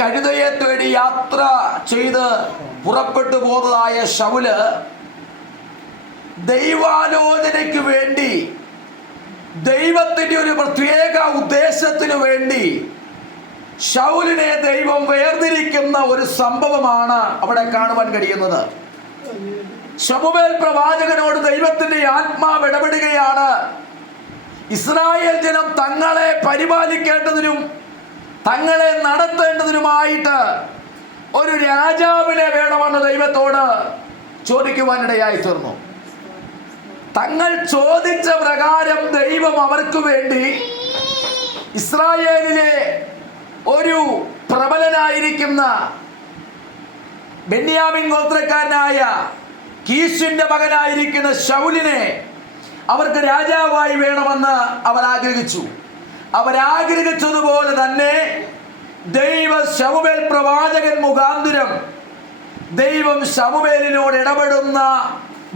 കഴുതയെ തേടി യാത്ര ചെയ്ത് പുറപ്പെട്ടു പോകുന്നതായ ശൗല് ദൈവാലോചനയ്ക്ക് വേണ്ടി, ദൈവത്തിന്റെ ഒരു പ്രത്യേക ഉദ്ദേശത്തിനു വേണ്ടി ശൗലിനെ ദൈവം വേർതിരിക്കുന്ന ഒരു സംഭവമാണ് അവിടെ കാണുവാൻ കഴിയുന്നത്. ശമൂവേൽ പ്രവാചകനോട് ദൈവത്തിന്റെ ആത്മാവ് ഇടപെടുകയാണ്. ഇസ്രായേൽ ജനം തങ്ങളെ പരിപാലിക്കേണ്ടതിനും തങ്ങളെ നടത്തേണ്ടതിനുമായിട്ട് ഒരു രാജാവിനെ വേണമെന്ന് ദൈവത്തോട് ചോദിക്കുവാനിടയായി തീർന്നു. തങ്ങൾ ചോദിച്ച പ്രകാരം ദൈവം അവർക്ക് വേണ്ടി ഇസ്രായേലിലെ ഒരു പ്രബലനായിരിക്കുന്ന ബെന്യാമിൻ ഗോത്രക്കാരനായ കീശിന്റെ മകനായിരിക്കുന്ന ശൗലിനെ അവർക്ക് രാജാവായി വേണമെന്ന് അവർ ആഗ്രഹിച്ചു. അവരാഗ്രഹിച്ചതുപോലെ തന്നെ ദൈവം ശമൂവേൽ പ്രവാചകൻ മുഖാന്തരം ദൈവം ശമൂവേലിനോട് ഇടപെടുന്ന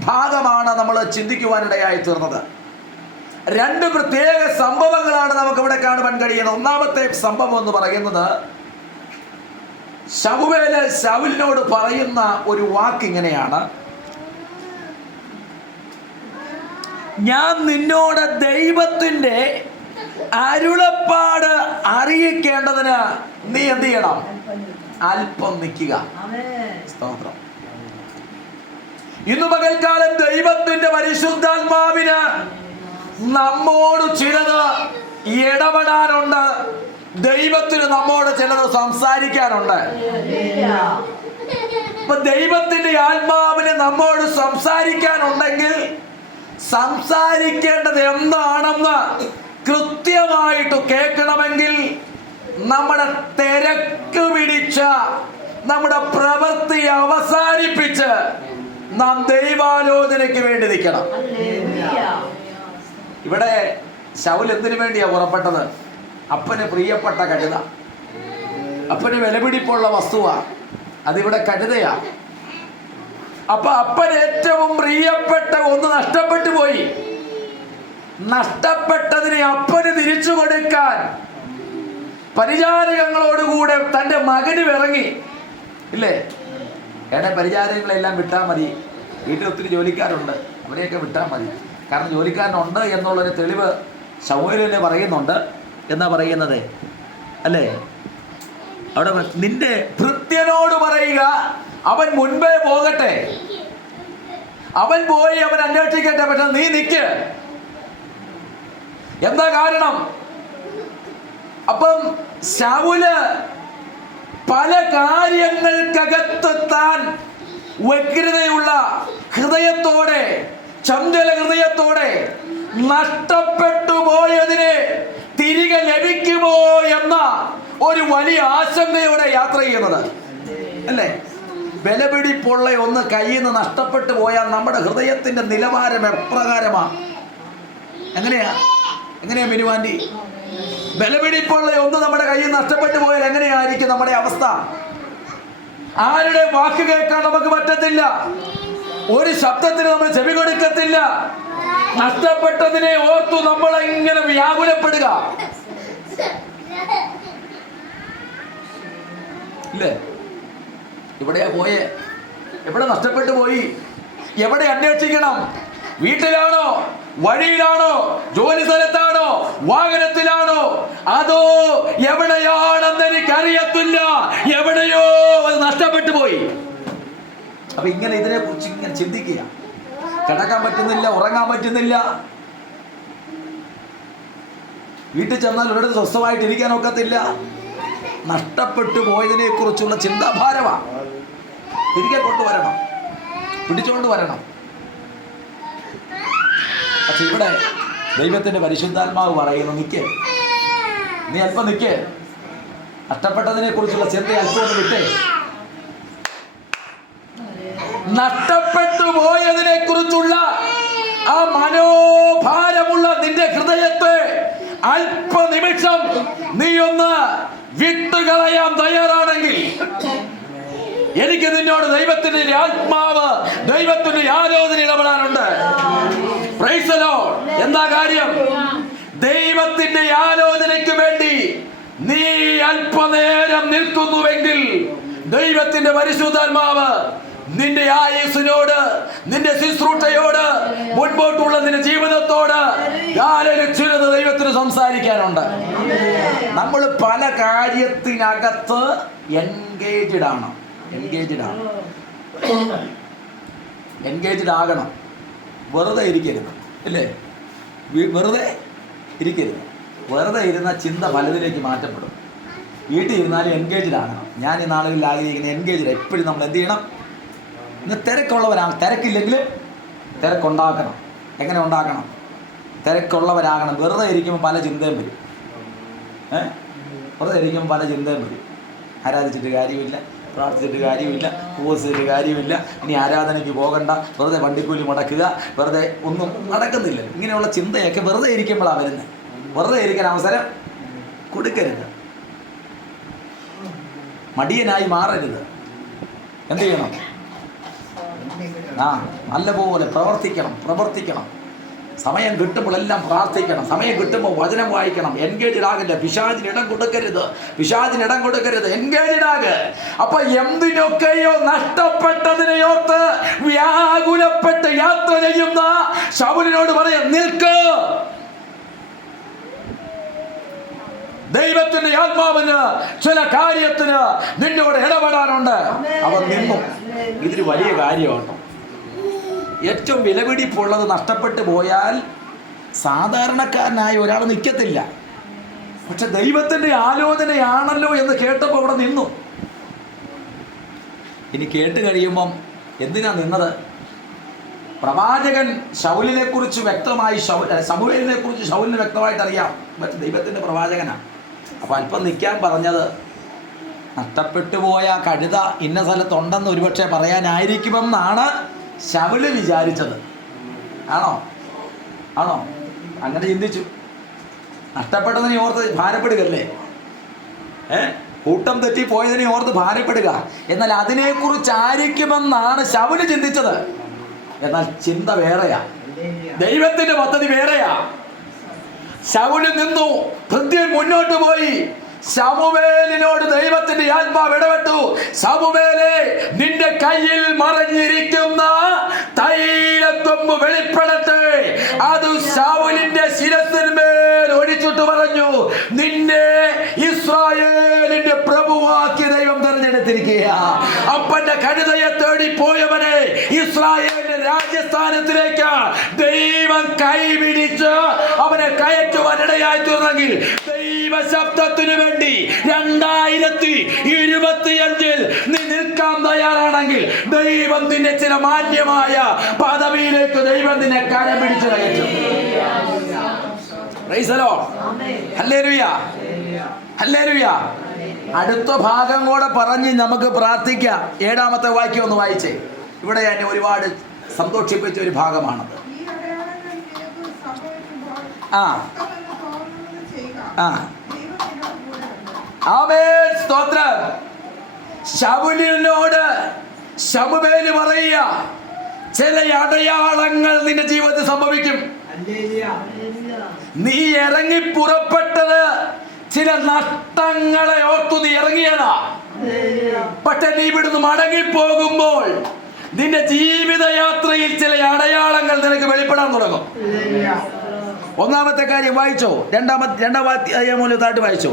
ഭാഗമാണ് നമ്മൾ ചിന്തിക്കുവാനിടയായി തീർന്നത്. രണ്ട് പ്രത്യേക സംഭവങ്ങളാണ് നമുക്കിവിടെ കാണുവാൻ കഴിയുന്നത്. ഒന്നാമത്തെ സംഭവം എന്ന് പറയുന്നത്, ശമൂവേൽ ശൗലിനോട് പറയുന്ന ഒരു വാക്ക് ഇങ്ങനെയാണ്: ഞാൻ നിന്നോട് ദൈവത്തിന്റെ അരുളപ്പാട് അറിയിക്കേണ്ടതിന് നീ എന്ത് ചെയ്യണം? അല്പം നിൽക്കുക. സ്തോത്രം. ഇന്ന് പകൽക്കാലം ദൈവത്തിന്റെ പരിശുദ്ധാത്മാവിന് നമ്മോട് ചിലത് ഇടപെടാനുണ്ട്. ദൈവത്തിന് നമ്മോട് ചിലത് സംസാരിക്കാനുണ്ട്. ഇപ്പൊ ദൈവത്തിന്റെ ആത്മാവിന് നമ്മോട് സംസാരിക്കാനുണ്ടെങ്കിൽ സംസാരിക്കേണ്ടത് എന്താണെന്ന് കൃത്യമായിട്ട് കേൾക്കണമെങ്കിൽ നമ്മുടെ തിരക്ക് പിടിച്ച നമ്മുടെ പ്രവൃത്തി അവസാനിപ്പിച്ച് നാം ദൈവാലോചനയ്ക്ക് വേണ്ടി നിൽക്കണം. ഇവിടെ ശൗൽ എന്തിനു വേണ്ടിയാ പുറപ്പെട്ടത്? അപ്പന് പ്രിയപ്പെട്ട കഴുത, അപ്പന് വിലപിടിപ്പുള്ള വസ്തുവാ. അതിവിടെ കഴുതയാ. അപ്പൊ അപ്പന് ഏറ്റവും പ്രിയപ്പെട്ട ഒന്ന് നഷ്ടപ്പെട്ടു പോയി. നഷ്ടപ്പെട്ടതിനെ അപ്പന് തിരിച്ചു കൊടുക്കാൻ പരിചാരകങ്ങളോടുകൂടെ തൻ്റെ മകന് ഇറങ്ങി. ഇല്ലേ? ഏടെ പരിചാരകങ്ങളെല്ലാം വിട്ടാൽ മതി. വീട്ടിൽ ഒത്തിരി ജോലിക്കാരുണ്ട്, അവരെയൊക്കെ വിട്ടാൽ മതി. കാരണം ജോലിക്കാരനുണ്ട് എന്നുള്ളൊരു തെളിവ് ശമൂവേലിനെ പറയുന്നുണ്ട്. എന്നാ പറയുന്നത് അല്ലേ? അവിടെ നിന്റെ ഭൃത്യനോട് പറയുക, അവൻ മുൻപേ പോകട്ടെ, അവൻ പോയി അവൻ അന്വേഷിക്കട്ടെ, പക്ഷെ നീ നിൽക്ക്. എന്താ കാരണം? അപ്പം ശൗല് പല കാര്യങ്ങൾക്കകത്ത് താൻ വ്യഗ്രതയുള്ള ഹൃദയത്തോടെ, ചഞ്ചല ഹൃദയത്തോടെ നഷ്ടപ്പെട്ടു പോയതിനെ തിരികെ ലഭിക്കുമോ എന്ന ഒരു വലിയ ആശങ്കയോടെ യാത്ര ചെയ്യുന്നത് അല്ലേ? വിലപിടിപ്പുള്ള ഒന്ന് കയ്യിൽ നിന്ന് നഷ്ടപ്പെട്ടു പോയാൽ നമ്മുടെ ഹൃദയത്തിന്റെ നിലവാരം എപ്രകാരമാണ്? എങ്ങനെയാ മിനുവാൻറ്റി? വിലപിടിപ്പുള്ള ഒന്ന് നമ്മുടെ കയ്യിൽ നഷ്ടപ്പെട്ടു പോയാൽ എങ്ങനെയായിരിക്കും നമ്മുടെ അവസ്ഥ? ആരുടെ വാക്ക് കേൾക്കാൻ നമുക്ക് പറ്റത്തില്ല, ഒരു ശബ്ദത്തിന് നമ്മൾ ചെവി കൊടുക്കത്തില്ല. നഷ്ടപ്പെട്ടതിനെ ഓർത്തു നമ്മൾ ഇങ്ങനെ വ്യാകുലപ്പെടുക ഇല്ലേ? എവിടെയാ പോയേ? എവിടെ നഷ്ടപ്പെട്ടു പോയി? എവിടെ അന്വേഷിക്കണം? വീട്ടിലാണോ? വഴിയിലാണോ? ജോലി സ്ഥലത്താണോ? വാഹനത്തിലാണോ? അതോ എവിടെയാണെന്ന് എനിക്കറിയത്തില്ല. എവിടെയോ അത് നഷ്ടപ്പെട്ടു പോയി. അപ്പൊ ഇങ്ങനെ ഇതിനെ കുറിച്ച് ഇങ്ങനെ ചിന്തിക്കുക. കിടക്കാൻ പറ്റുന്നില്ല, ഉറങ്ങാൻ പറ്റുന്നില്ല. വീട്ടിൽ ചെന്നാൽ ഒരിടത്ത് സ്വസ്ഥമായിട്ട് ഇരിക്കാൻ ഒക്കത്തില്ല. നഷ്ടപ്പെട്ടു പോയതിനെ കുറിച്ചുള്ള ചിന്താഭാരമാണ്. തിരികെ കൊണ്ടുവരണം, പിടിച്ചോണ്ട് വരണം. പക്ഷെ ഇവിടെ ദൈവത്തിന്റെ പരിശുദ്ധാത്മാവ് പറയുന്നു, നിൽക്ക്, നീ അല്പം നിൽക്ക്. നഷ്ടപ്പെട്ടതിനെ കുറിച്ചുള്ള ചിന്ത അല്പം ഒന്ന് വിട്ടേ. നഷ്ടപ്പെട്ടു പോയതിനെ കുറിച്ചുള്ള ആ മനോഭാരമുള്ള നിന്റെ ഹൃദയത്തെ അല്പനിമിഷം നീ ഒന്ന് വിട്ടുകളയാൻ തയ്യാറാണെങ്കിൽ, എനിക്ക് നിന്നോട് ദൈവത്തിന്റെ ആത്മാവ്, ദൈവത്തിന്റെ ആലോചന ഇടപെടാനുണ്ട്. Praise the Lord. എന്താ കാര്യം? ദൈവത്തിന്റെ ആലോചനയ്ക്ക് വേണ്ടി നീ അല്പനേരം നിൽക്കുന്നുവെങ്കിൽ ദൈവത്തിന്റെ പരിശുദ്ധാത്മാവ് നിന്റെ ആയുസ്സിനോട്, നിന്റെ ശുശ്രൂഷയോട്, മുൻപോട്ടുള്ള നിന്റെ ജീവിതത്തോട് ചിലത് ദൈവത്തിന് സംസാരിക്കാനുണ്ട്. നമ്മൾ പല കാര്യത്തിനകത്ത് എൻഗേജ്ഡ് ആണ്. എൻഗേജ്ഡ് ആകണം. വെറുതെ ഇരിക്കരുത്, ഇല്ലേ? വെറുതെ ഇരിക്കരുത്. വെറുതെ ഇരുന്ന ചിന്ത പലതിലേക്ക് മാറ്റപ്പെടും. വീട്ടിൽ ഇരുന്നാലും എൻഗേജ്ഡ് ആകണം. ഞാൻ ഈ നാളുകളിൽ ആഗ്രഹിക്കുന്ന എൻഗേജ്ഡ്. എപ്പോഴും നമ്മൾ എന്ത് ചെയ്യണം? ഇന്ന് തിരക്കുള്ളവരാണ്. തിരക്കില്ലെങ്കിൽ തിരക്കുണ്ടാക്കണം. എങ്ങനെ ഉണ്ടാക്കണം? തിരക്കുള്ളവരാകണം. വെറുതെ ഇരിക്കുമ്പോൾ പല ചിന്തയും വരും. വെറുതെ ഇരിക്കുമ്പോൾ പല ചിന്തയും വരും. ആരാധിച്ചിട്ട് കാര്യമില്ല, പ്രാർത്ഥിച്ചിട്ട് കാര്യമില്ല, ഉപവസിച്ചിട്ട് കാര്യമില്ല, ഇനി ആരാധനയ്ക്ക് പോകണ്ട, വെറുതെ വണ്ടിക്കൂലി മുടക്കുക, വെറുതെ ഒന്നും നടക്കുന്നില്ല. ഇങ്ങനെയുള്ള ചിന്തയൊക്കെ വെറുതെ ഇരിക്കുമ്പോഴാണ് വരുന്നത്. വെറുതെ ഇരിക്കാൻ അവസരം കൊടുക്കരുത്. മടിയനായി മാറരുത്. എന്ത് ചെയ്യണം? നല്ലപോലെ പ്രവർത്തിക്കണം. സമയം കിട്ടുമ്പോഴെല്ലാം പ്രാർത്ഥിക്കണം. സമയം കിട്ടുമ്പോൾ വചനം വായിക്കണം. എൻഗേജ്ഡ് ആകില്ല. പിശാചിന് ഇടം കൊടുക്കരുത്. എൻഗേജ്ഡ് ആക്. അപ്പൊ എന്തിനൊക്കെയോ നഷ്ടപ്പെട്ടതിനെ ഓർത്ത് വ്യാകുലപ്പെട്ട് യാത്ര ചെയ്യുന്ന ശൗലിനോട് പറയാം, നിൽക്ക്. ദൈവത്തിന്റെ ആത്മാവിന് ചില കാര്യത്തിന് നിന്നോട് ഇടപെടാനുണ്ട്. അവൻ നിന്നു. ഇതൊരു വലിയ കാര്യമാണ്. ഏറ്റവും വിലപിടിപ്പുള്ളത് നഷ്ടപ്പെട്ടു പോയാൽ സാധാരണക്കാരനായ ഒരാൾ നിൽക്കത്തില്ല. പക്ഷെ ദൈവത്തിന്റെ ആലോചനയാണല്ലോ എന്ന് കേട്ടപ്പോൾ അവിടെ നിന്നു. ഇനി കേട്ട് കഴിയുമ്പം എന്തിനാ നിന്നത്? പ്രവാചകൻ ശൗലിനെ കുറിച്ച് വ്യക്തമായി, ശമൂവേലിനെ കുറിച്ച് ശൗലിന് വ്യക്തമായിട്ട് അറിയാം. മറ്റു ദൈവത്തിന്റെ പ്രവാചകനാണ്. അപ്പൊ അല്പം നിൽക്കാൻ പറഞ്ഞത് നഷ്ടപ്പെട്ടു പോയ കഴുത ഇന്ന സ്ഥലത്തുണ്ടെന്ന് ഒരുപക്ഷെ പറയാനായിരിക്കുമെന്നാണ് ശൗല് വിചാരിച്ചത്. ആണോ? അങ്ങനെ ചിന്തിച്ചു. നഷ്ടപ്പെട്ടതിനെ ഓർത്ത് ഭാരപ്പെടുകയല്ലേ? കൂട്ടം തെറ്റിപ്പോയതിനെ ഓർത്ത് ഭാരപ്പെടുക. എന്നാൽ അതിനെക്കുറിച്ചായിരിക്കുമെന്നാണ് ശൗല് ചിന്തിച്ചത്. എന്നാൽ ചിന്ത വേറെയാ. ദൈവത്തിന്റെ പദ്ധതി വേറെയാ. ശൗല് നിന്നു. ഭൃത്യൻ മുന്നോട്ട് പോയി. ശമൂവേലിനോട് ദൈവത്തിന്റെ ആത്മാവ് ഇടപെട്ടു. ശമൂവേലേ, നിന്റെ കയ്യിൽ മറഞ്ഞിരിക്കുന്ന തൈലക്കൊമ്പ് വെളിപ്പെടട്ടെ. അത് ശൗലിന്റെ ശിരസിന്മേൽ ഒഴിച്ചിട്ട് പറഞ്ഞു, നിന്നെ ഇസ്രായേലിന്റെ പ്രഭുവാക്കി ദൈവം തെരഞ്ഞെടുത്തിരിക്കുക. അപ്പന്റെ കഴുതയെ തേടി പോയവനെ ഇസ്രായേലിന്റെ രാജ്യസ്ഥാനത്തിലേക്ക് ദൈവം കൈപിടിച്ച് അവനെ കയറ്റുവാൻ ഇടയായി തീർന്നെങ്കിൽ ദൈവശബ്ദത്തിനു വേണ്ടി 2025 നീ നിൽക്കാൻ തയ്യാറാണെങ്കിൽ ദൈവം നിന്നെ ചില മാന്യമായ പദവിയിലേക്ക് ദൈവം നിന്നെ കരം പിടിച്ചു കയറ്റും. Praise the Lord. ഹല്ലേലൂയ. അടുത്ത ഭാഗം കൂടെ പറഞ്ഞ് നമുക്ക് പ്രാർത്ഥിക്കാം. 7-ാമത്തെ വാക്യം ഒന്ന് വായിച്ചേ. ഇവിടെ എന്നെ ഒരുപാട് സന്തോഷിപ്പിച്ച ഒരു ഭാഗമാണത്. ആമേൻ, സ്തോത്രം. ശൗലിനോട് ശമൂവേൽ പറയുക, ചില അടയാളങ്ങൾ നിന്റെ ജീവിതത്തിൽ സംഭവിക്കും. നീ ഇറങ്ങി പുറപ്പെട്ടത് ചില നഷ്ടങ്ങളെ ഓർത്തു നീ ഇറങ്ങിയതാ. പക്ഷെ നീ ഇവിടുന്ന് മടങ്ങിപ്പോകുമ്പോൾ നിന്റെ ജീവിതയാത്രയിൽ ചില അടയാളങ്ങൾ നിനക്ക് വെളിപ്പെടാൻ തുടങ്ങും. 1-ാമത്തെ കാര്യം വായിച്ചോ? 2-ാം അധ്യായം മുതൽ താട്ട് വായിച്ചോ?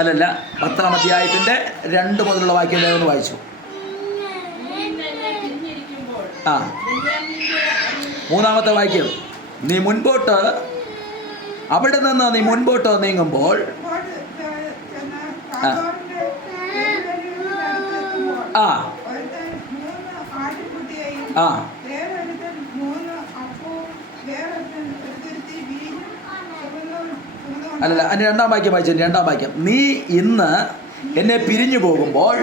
അല്ലല്ല, 10-ാം അധ്യായത്തിന്റെ 2 മുതലുള്ള വാക്യം ഒന്ന് വായിച്ചു. 3-ാമത്തെ വാക്യം. നീ മുൻപോട്ട്, അവിടെ നിന്ന് നീ മുൻപോട്ട് നീങ്ങുമ്പോൾ അല്ലല്ല, അതിന് 2-ാം വാക്യം വായിച്ചു. 2-ാം വാക്യം. നീ ഇന്ന് എന്നെ പിരിഞ്ഞു പോകുമ്പോൾ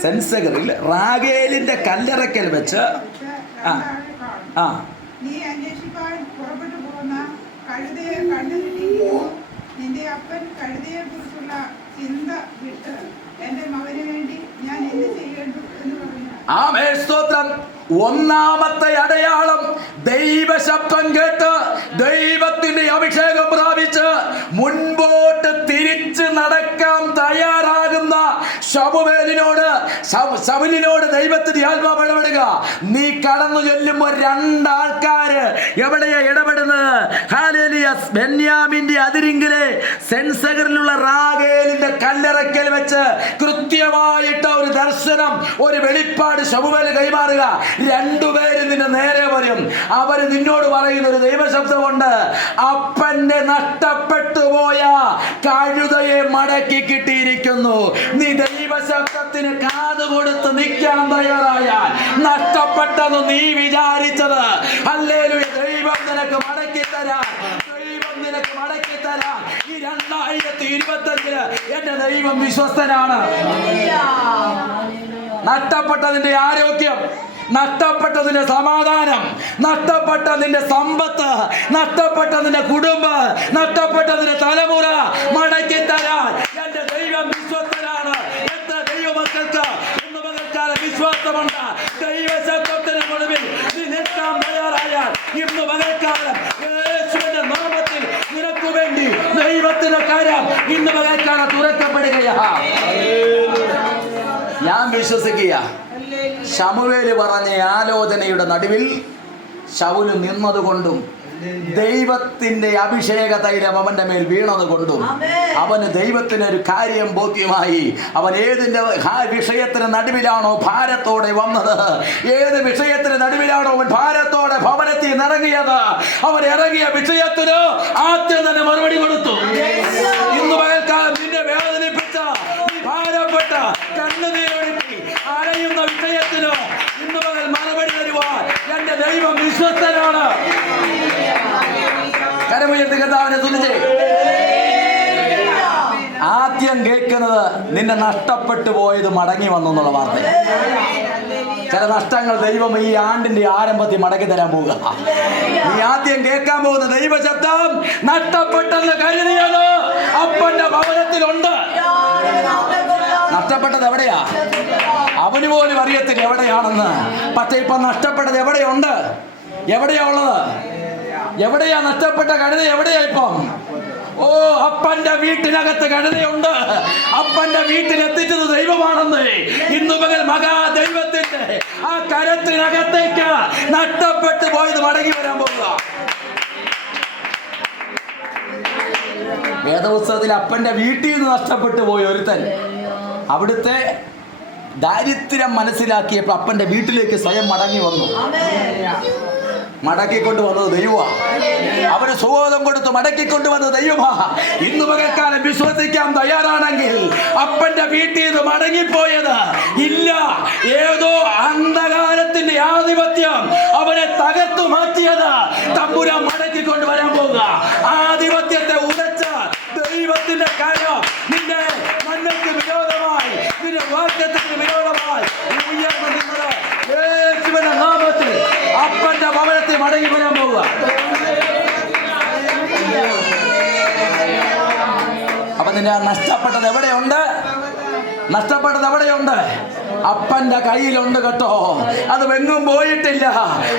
സെൻസകരിൽ റാഗേലിന്റെ കല്ലറക്കൽ വെച്ച് ആമേൻ, സ്തോത്രം. 1-ാമത്തെ അടയാളം, ദൈവശബ്ദം കേട്ട് ശൗലിനോട് ദൈവത്തിന്റെ ആത്മാവ് ഇടപെടുക. നീ കടന്നു ചെല്ലുമ്പോൾ രണ്ടാൾക്കാര് എവിടെയാ ഇടപെടുന്നത്? ഹല്ലേലൂയ. ബെന്യാമിന്റെ അതിരിങ്കിലെ സെൻസകരിലുള്ള റാഗേലിന്റെ കല്ലറയ്ക്കൽ വെച്ച് കൃത്യമായിട്ട് ഒരു ദർശനം, ഒരു വെളിപ്പാട് ശമൂവേലിന് കൈമാറുക. രണ്ടുപേരും നിന്റെ നേരെ വരും. അവര് നിന്നോട് പറയുന്ന ഒരു ദൈവശബ്ദമുണ്ട്: അപ്പന്റെ നഷ്ടപ്പെട്ടു പോയ കഴുതയെ മടക്കി കിട്ടിയിരിക്കുന്നു. നീ ദൈവശബ്ദത്തിന് കാതുകൊടുത്ത് നിൽക്കാൻ തയ്യാറായാൽ നഷ്ടപ്പെട്ടത് നീ വിചാരിച്ചത് ഹല്ലേലൂയ ദൈവം നിനക്ക് മടക്കി തരാൻ, ദൈവം നിനക്ക് മടക്കി തരാൻ ഈ 2025 എന്റെ ദൈവം വിശ്വസ്തനാണ്. നഷ്ടപ്പെട്ടതിന്റെ ആരോഗ്യം, നഷ്ടപ്പെട്ടതിന്റെ സമാധാനം, നഷ്ടപ്പെട്ടതിന്റെ സമ്പത്ത്, നഷ്ടപ്പെട്ടതിന്റെ കുടുംബം, നഷ്ടപ്പെട്ടതിന്റെ തലമുറ മടക്കി തരാൻ എന്റെ ദൈവം വിശ്വസ്തനാണ്. എത്ര ദൈവമക്കൾക്ക് ഇന്ന് പകൽക്കാലം വിശ്വാസമുണ്ട്? ദൈവശബ്ദത്തിന് മുഴുവൻ നീ നിൽക്കാൻ തയ്യാറായാൽ ഇന്ന് പകൽക്കാലം യേശുവിന്റെ നാമത്തിൽ നിനക്ക് വേണ്ടി ദൈവത്തിന്റെ കാര്യം ഇന്ന് പകൽക്കാലം തുറക്കപ്പെടുകയാണ്. ഞാൻ വിശ്വസിക്കുക, ശമൂവേൽ പറഞ്ഞ ആലോചനയുടെ നടുവിൽ ശൗല് നിന്നതുകൊണ്ടും ദൈവത്തിന്റെ അഭിഷേക തൈലം അവന്റെ മേൽ വീണതുകൊണ്ടും അവന് ദൈവത്തിനൊരു കാര്യം ബോധ്യമായി. അവൻ ഏതിന്റെ വിഷയത്തിന് നടുവിലാണോ ഭാരത്തോടെ വന്നത്, ഏത് വിഷയത്തിന് നടുവിലാണോ അവൻ ഭാരത്തോടെ ഭവനത്തിൽ നിറങ്ങിയത്, അവൻ ഇറങ്ങിയ വിഷയത്തിന് ആദ്യം തന്നെ മറുപടി കൊടുത്തു. ഇന്ന് പകൽക്കാലം നിന്നെ വേദനിപ്പിച്ച, ഭാരപ്പെട്ട, കണ്ണുനീരൊഴുക്കി അലയുന്ന വിഷയത്തിന് ഇന്ന് പകൽ മറുപടി തരുവാൻ എന്റെ ദൈവം വിശ്വസ്തനാണ്. കരമുയർത്തി കർത്താവിനെ സ്തുതിച്ചേ. ആദ്യം കേൾക്കുന്നത് നിന്നെ നഷ്ടപ്പെട്ടു പോയത് മടങ്ങി വന്നു എന്നുള്ള വാർത്ത. ചില നഷ്ടങ്ങൾ ദൈവം ഈ ആണ്ടിന്റെ ആരംഭത്തിൽ മടക്കി തരാൻ പോവുക. നീ ആദ്യം കേൾക്കാൻ പോകുന്ന ദൈവശബ്ദം നഷ്ടപ്പെട്ടെന്ന് കരുതിയത് അപ്പന്റെ ഭവനത്തിലുണ്ട്. നഷ്ടപ്പെട്ടത് എവിടെയാ? അവന് പോലും അറിയത്തില്ല എവിടെയാണെന്ന്. പക്ഷെ ഇപ്പൊ നഷ്ടപ്പെട്ടത് എവിടെയുണ്ട്? എവിടെയാ ഉള്ളത്? എവിടെയാ നഷ്ടപ്പെട്ട കഴുത? എവിടെയാ ഇപ്പം? ഓ, അപ്പന്റെ വീട്ടിനകത്ത് കഴുതയുണ്ട്. അപ്പന്റെ വീട്ടിലെത്തിച്ചത് ദൈവമാണെന്ന് ഇന്നു പകൽ മഹാദൈവത്തിന്റെ ആ കരത്തിനകത്തേക്ക് നഷ്ടപ്പെട്ടു പോയത് മടങ്ങി വരാൻ പോകുക. വേദപുസ്തകത്തിൽ അപ്പന്റെ വീട്ടിൽ നിന്ന് നഷ്ടപ്പെട്ടു പോയ ഒരുത്തൻ അവിടുത്തെ ദാരിദ്ര്യം മനസ്സിലാക്കിയപ്പോൾ അപ്പന്റെ വീട്ടിലേക്ക് സ്വയം മടങ്ങി വന്നു. മടക്കിക്കൊണ്ടുവന്നത് ദൈവമാ. അവന് സുബോധം കൊടുത്തു മടക്കിക്കൊണ്ടുവന്നത് ദൈവമാ. ഇന്ന് പകൽക്കാലം വിശ്വസിക്കാൻ തയ്യാറാണെങ്കിൽ അപ്പന്റെ വീട്ടിൽ നിന്ന് മടങ്ങിപ്പോയത് ഇല്ല, ഏതോ അന്ധകാരത്തിന്റെ ആധിപത്യം അവനെ തകർത്തു മാറ്റിയത് തമ്പുരാൻ മടക്കിക്കൊണ്ടുവരാൻ പോകുക. ആധിപത്യത്തെ ഉടച്ച ദൈവത്തിന്റെ കാര്യം നിന്റെ നന്മയ്ക്ക് വിരോധമായി, നിന്റെ വാക്യത്തിന് വിരോധമായി ഉയർന്നു നിന്നത് യേശുവിന്റെ നാമത്തിൽ അപ്പന്റെ ഭവനത്തിൽ മടങ്ങി വരാൻ പോവുക. അപ്പൊ നിന്റെ നഷ്ടപ്പെട്ടത് എവിടെയുണ്ട്? നഷ്ടപ്പെട്ടത് എവിടെയുണ്ട്? അപ്പന്റെ കയ്യിലുണ്ട് കേട്ടോ. അത് എങ്ങും പോയിട്ടില്ല.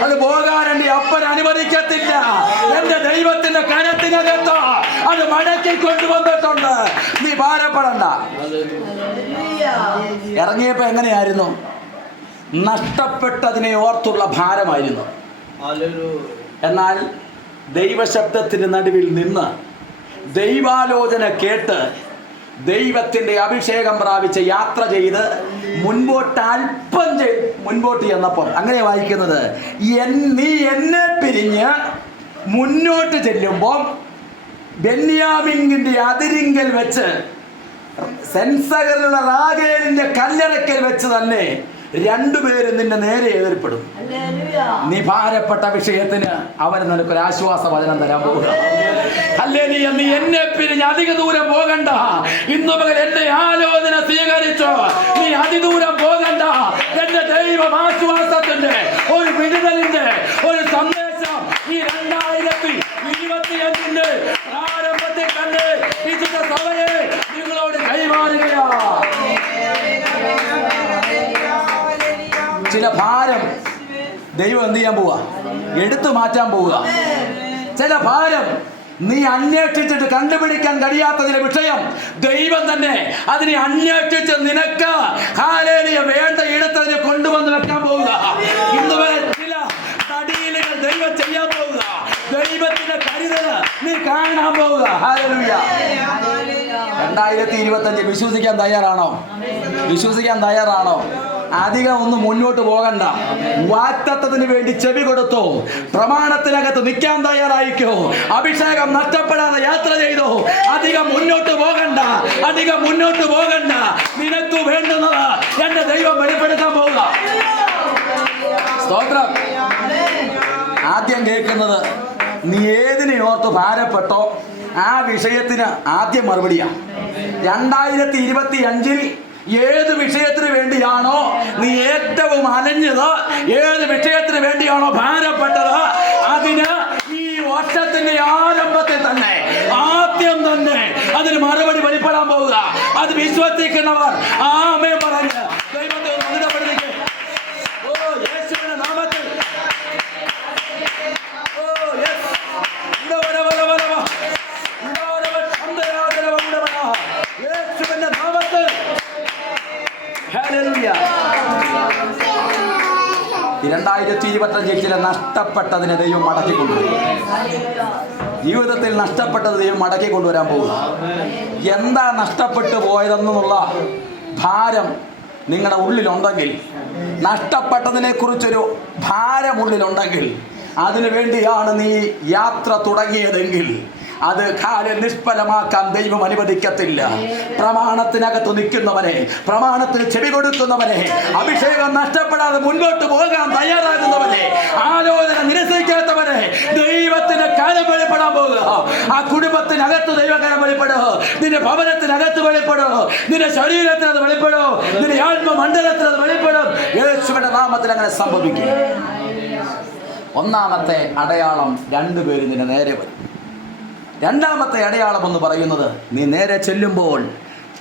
അത് പോകാൻ വേണ്ടി അപ്പൻ അനുവദിക്കത്തില്ല. എന്റെ ദൈവത്തിന്റെ കരത്തിനകത്ത് അത് മടക്കി കൊണ്ടുവന്നിട്ടുണ്ട്. നീ ഭാരപ്പെടണ്ട. ഇറങ്ങിയപ്പോ എങ്ങനെയായിരുന്നു? നഷ്ടപ്പെട്ടതിനെ ഓർത്തുള്ള ഭാരമായിരുന്നു. എന്നാൽ ദൈവശബ്ദത്തിന് നടുവിൽ നിന്ന് ദൈവാലോചന കേട്ട് ദൈവത്തിന്റെ അഭിഷേകം പ്രാപിച്ച് യാത്ര ചെയ്ത് മുൻപോട്ട് അല്പം മുൻപോട്ട് ചെന്നപ്പോൾ അങ്ങനെ വായിക്കുന്നത്, നീ എന്നെ പിരിഞ്ഞ് മുന്നോട്ട് ചെല്ലുമ്പോൾ ബെന്യാമിന്റെ അതിരിങ്കൽ വെച്ച് സെൻസകരിലുള്ള റാഗേലിന്റെ കല്ലറയ്ക്കൽ വെച്ച് തന്നെ രണ്ടുപേരും നിന്റെ നേരെ എതിർപ്പെടും. നീ ഭാരപ്പെട്ട വിഷയത്തിന് അവൻ നിനക്കൊരു ആശ്വാസ വചനം തരാൻ പോകുക. ഹല്ലേലൂയ. നീ എന്നെ പിരിഞ്ഞ് അധിക ദൂരം പോകണ്ട. ഇന്നു പകൽ എന്റെ ആലോചന സ്വീകരിച്ചോ. നീ അതിദൂരം പോകണ്ട. എന്റെ ദൈവം ആശ്വാസത്തിന്റെ ഒരു വിടുതലിന്റെ ഒരു സന്ദേശം ഈ 2025 ആരംഭത്തിൽ കണ്ട് വിശുദ്ധ സഭയെ നിങ്ങളോട് കൈമാറുകയാ. ചില ഭാരം ദൈവം എന്ത് ചെയ്യാൻ പോവുക? എടുത്തു മാറ്റാൻ പോവുക. ചില ഭാരം നീ അന്വേഷിച്ചിട്ട് കണ്ടുപിടിക്കാൻ കഴിയാത്ത ചില വിഷയം ദൈവം തന്നെ അതിനെ അന്വേഷിച്ച് നിനക്ക് ഹല്ലേലൂയ വേണ്ട ഇടത്ത് കൊണ്ടുവന്ന് വെക്കാൻ പോവുക. ഇന്ന് വരെ ചില തടിയിലുകൾ ദൈവം ചെയ്യാൻ പോവുക. ദൈവത്തിന്റെ കരുതല് നീ കാണാൻ പോവുക. ഹല്ലേലൂയ. 2025 വിശ്വസിക്കാൻ തയ്യാറാണോ? വിശ്വസിക്കാൻ തയ്യാറാണോ? അധികം ഒന്നും മുന്നോട്ട് പോകണ്ട. വാഗ്ദത്തത്തിന് വേണ്ടി ചെവി കൊടുത്തോ, പ്രമാണത്തിനകത്ത് നിൽക്കാൻ തയ്യാറായിക്കോ, അഭിഷേകം നഷ്ടപ്പെടാതെ യാത്ര ചെയ്തോ. അധികം മുന്നോട്ട് പോകണ്ട, അധികം മുന്നോട്ട് പോകണ്ട. നിനക്ക് വേണ്ടുന്നത് എന്റെ ദൈവം വെളിപ്പെടുത്താൻ പോവുക. സ്തോത്രം. ആദ്യം കേൾക്കുന്നത് നീ ഏതിനെ ഓർത്ത് ഭാരപ്പെട്ടോ ആ വിഷയത്തിന് ആദ്യം മറുപടിയാണ്. 2025 ഏത് വിഷയത്തിന് വേണ്ടിയാണോ നീ ഏറ്റവും അലഞ്ഞത്, ഏത് വിഷയത്തിന് വേണ്ടിയാണോ ഭാരപ്പെട്ടത്, അതിന് ഈ വർഷത്തിന്റെ ആരംഭത്തിൽ തന്നെ ആദ്യം തന്നെ അതിന് മറുപടി വെളിപ്പെടാൻ പോവുക. അത് വിശ്വസിക്കുന്നവർ ആമേൻ പറഞ്ഞ് ദൈവത്തെ മഹത്വപ്പെടുത്തിക്കേ. ഓ യേശുവിന്റെ നാമത്തിൽ. Oh yes. യേശുവിന്റെ നാമത്തിൽ. ഹല്ലേലൂയ. 2025 ചില നഷ്ടപ്പെട്ടതിനെ ദൈവം മടക്കി കൊണ്ടുവരും. ജീവിതത്തിൽ നഷ്ടപ്പെട്ടത് ദൈവം മടക്കി കൊണ്ടുവരാൻ പോകും. എന്താ നഷ്ടപ്പെട്ടു പോയതെന്നുള്ള ഭാരം നിങ്ങളുടെ ഉള്ളിലുണ്ടെങ്കിൽ, നഷ്ടപ്പെട്ടതിനെ കുറിച്ചൊരു ഭാരമുള്ളിലുണ്ടെങ്കിൽ, അതിനു വേണ്ടിയാണ് നീ യാത്ര തുടങ്ങിയതെങ്കിൽ അത് കാലം നിഷ്ഫലമാക്കാൻ ദൈവം അനുവദിക്കത്തില്ല. പ്രമാണത്തിനകത്ത് നിൽക്കുന്നവനെ, പ്രമാണത്തിന് ചെവി കൊടുക്കുന്നവനെ, അഭിഷേകം നഷ്ടപ്പെടാതെ മുൻപോട്ട് പോകാൻ തയ്യാറാകുന്നവനെ, ആലോചന നിരസിക്കാത്തവനെ ദൈവത്തിന് കാലം വെളിപ്പെടാൻ പോകുക. ആ കുടുംബത്തിനകത്ത് ദൈവകാലം വെളിപ്പെടുക, നിന്റെ ഭവനത്തിനകത്ത് വെളിപ്പെടുക, നിന്റെ ശരീരത്തിന് അത് വെളിപ്പെടുക, നിന്റെ ആത്മമണ്ഡലത്തിന് അത് വെളിപ്പെടും. യേശുവിന്റെ നാമത്തിൽ അങ്ങനെ സംഭവിക്കും. ഒന്നാമത്തെ അടയാളം, രണ്ടുപേരും നിന്നെ നേരെ വരും. രണ്ടാമത്തെ അടയാളം എന്ന് പറയുന്നത്, നീ നേരെ ചെല്ലുമ്പോൾ,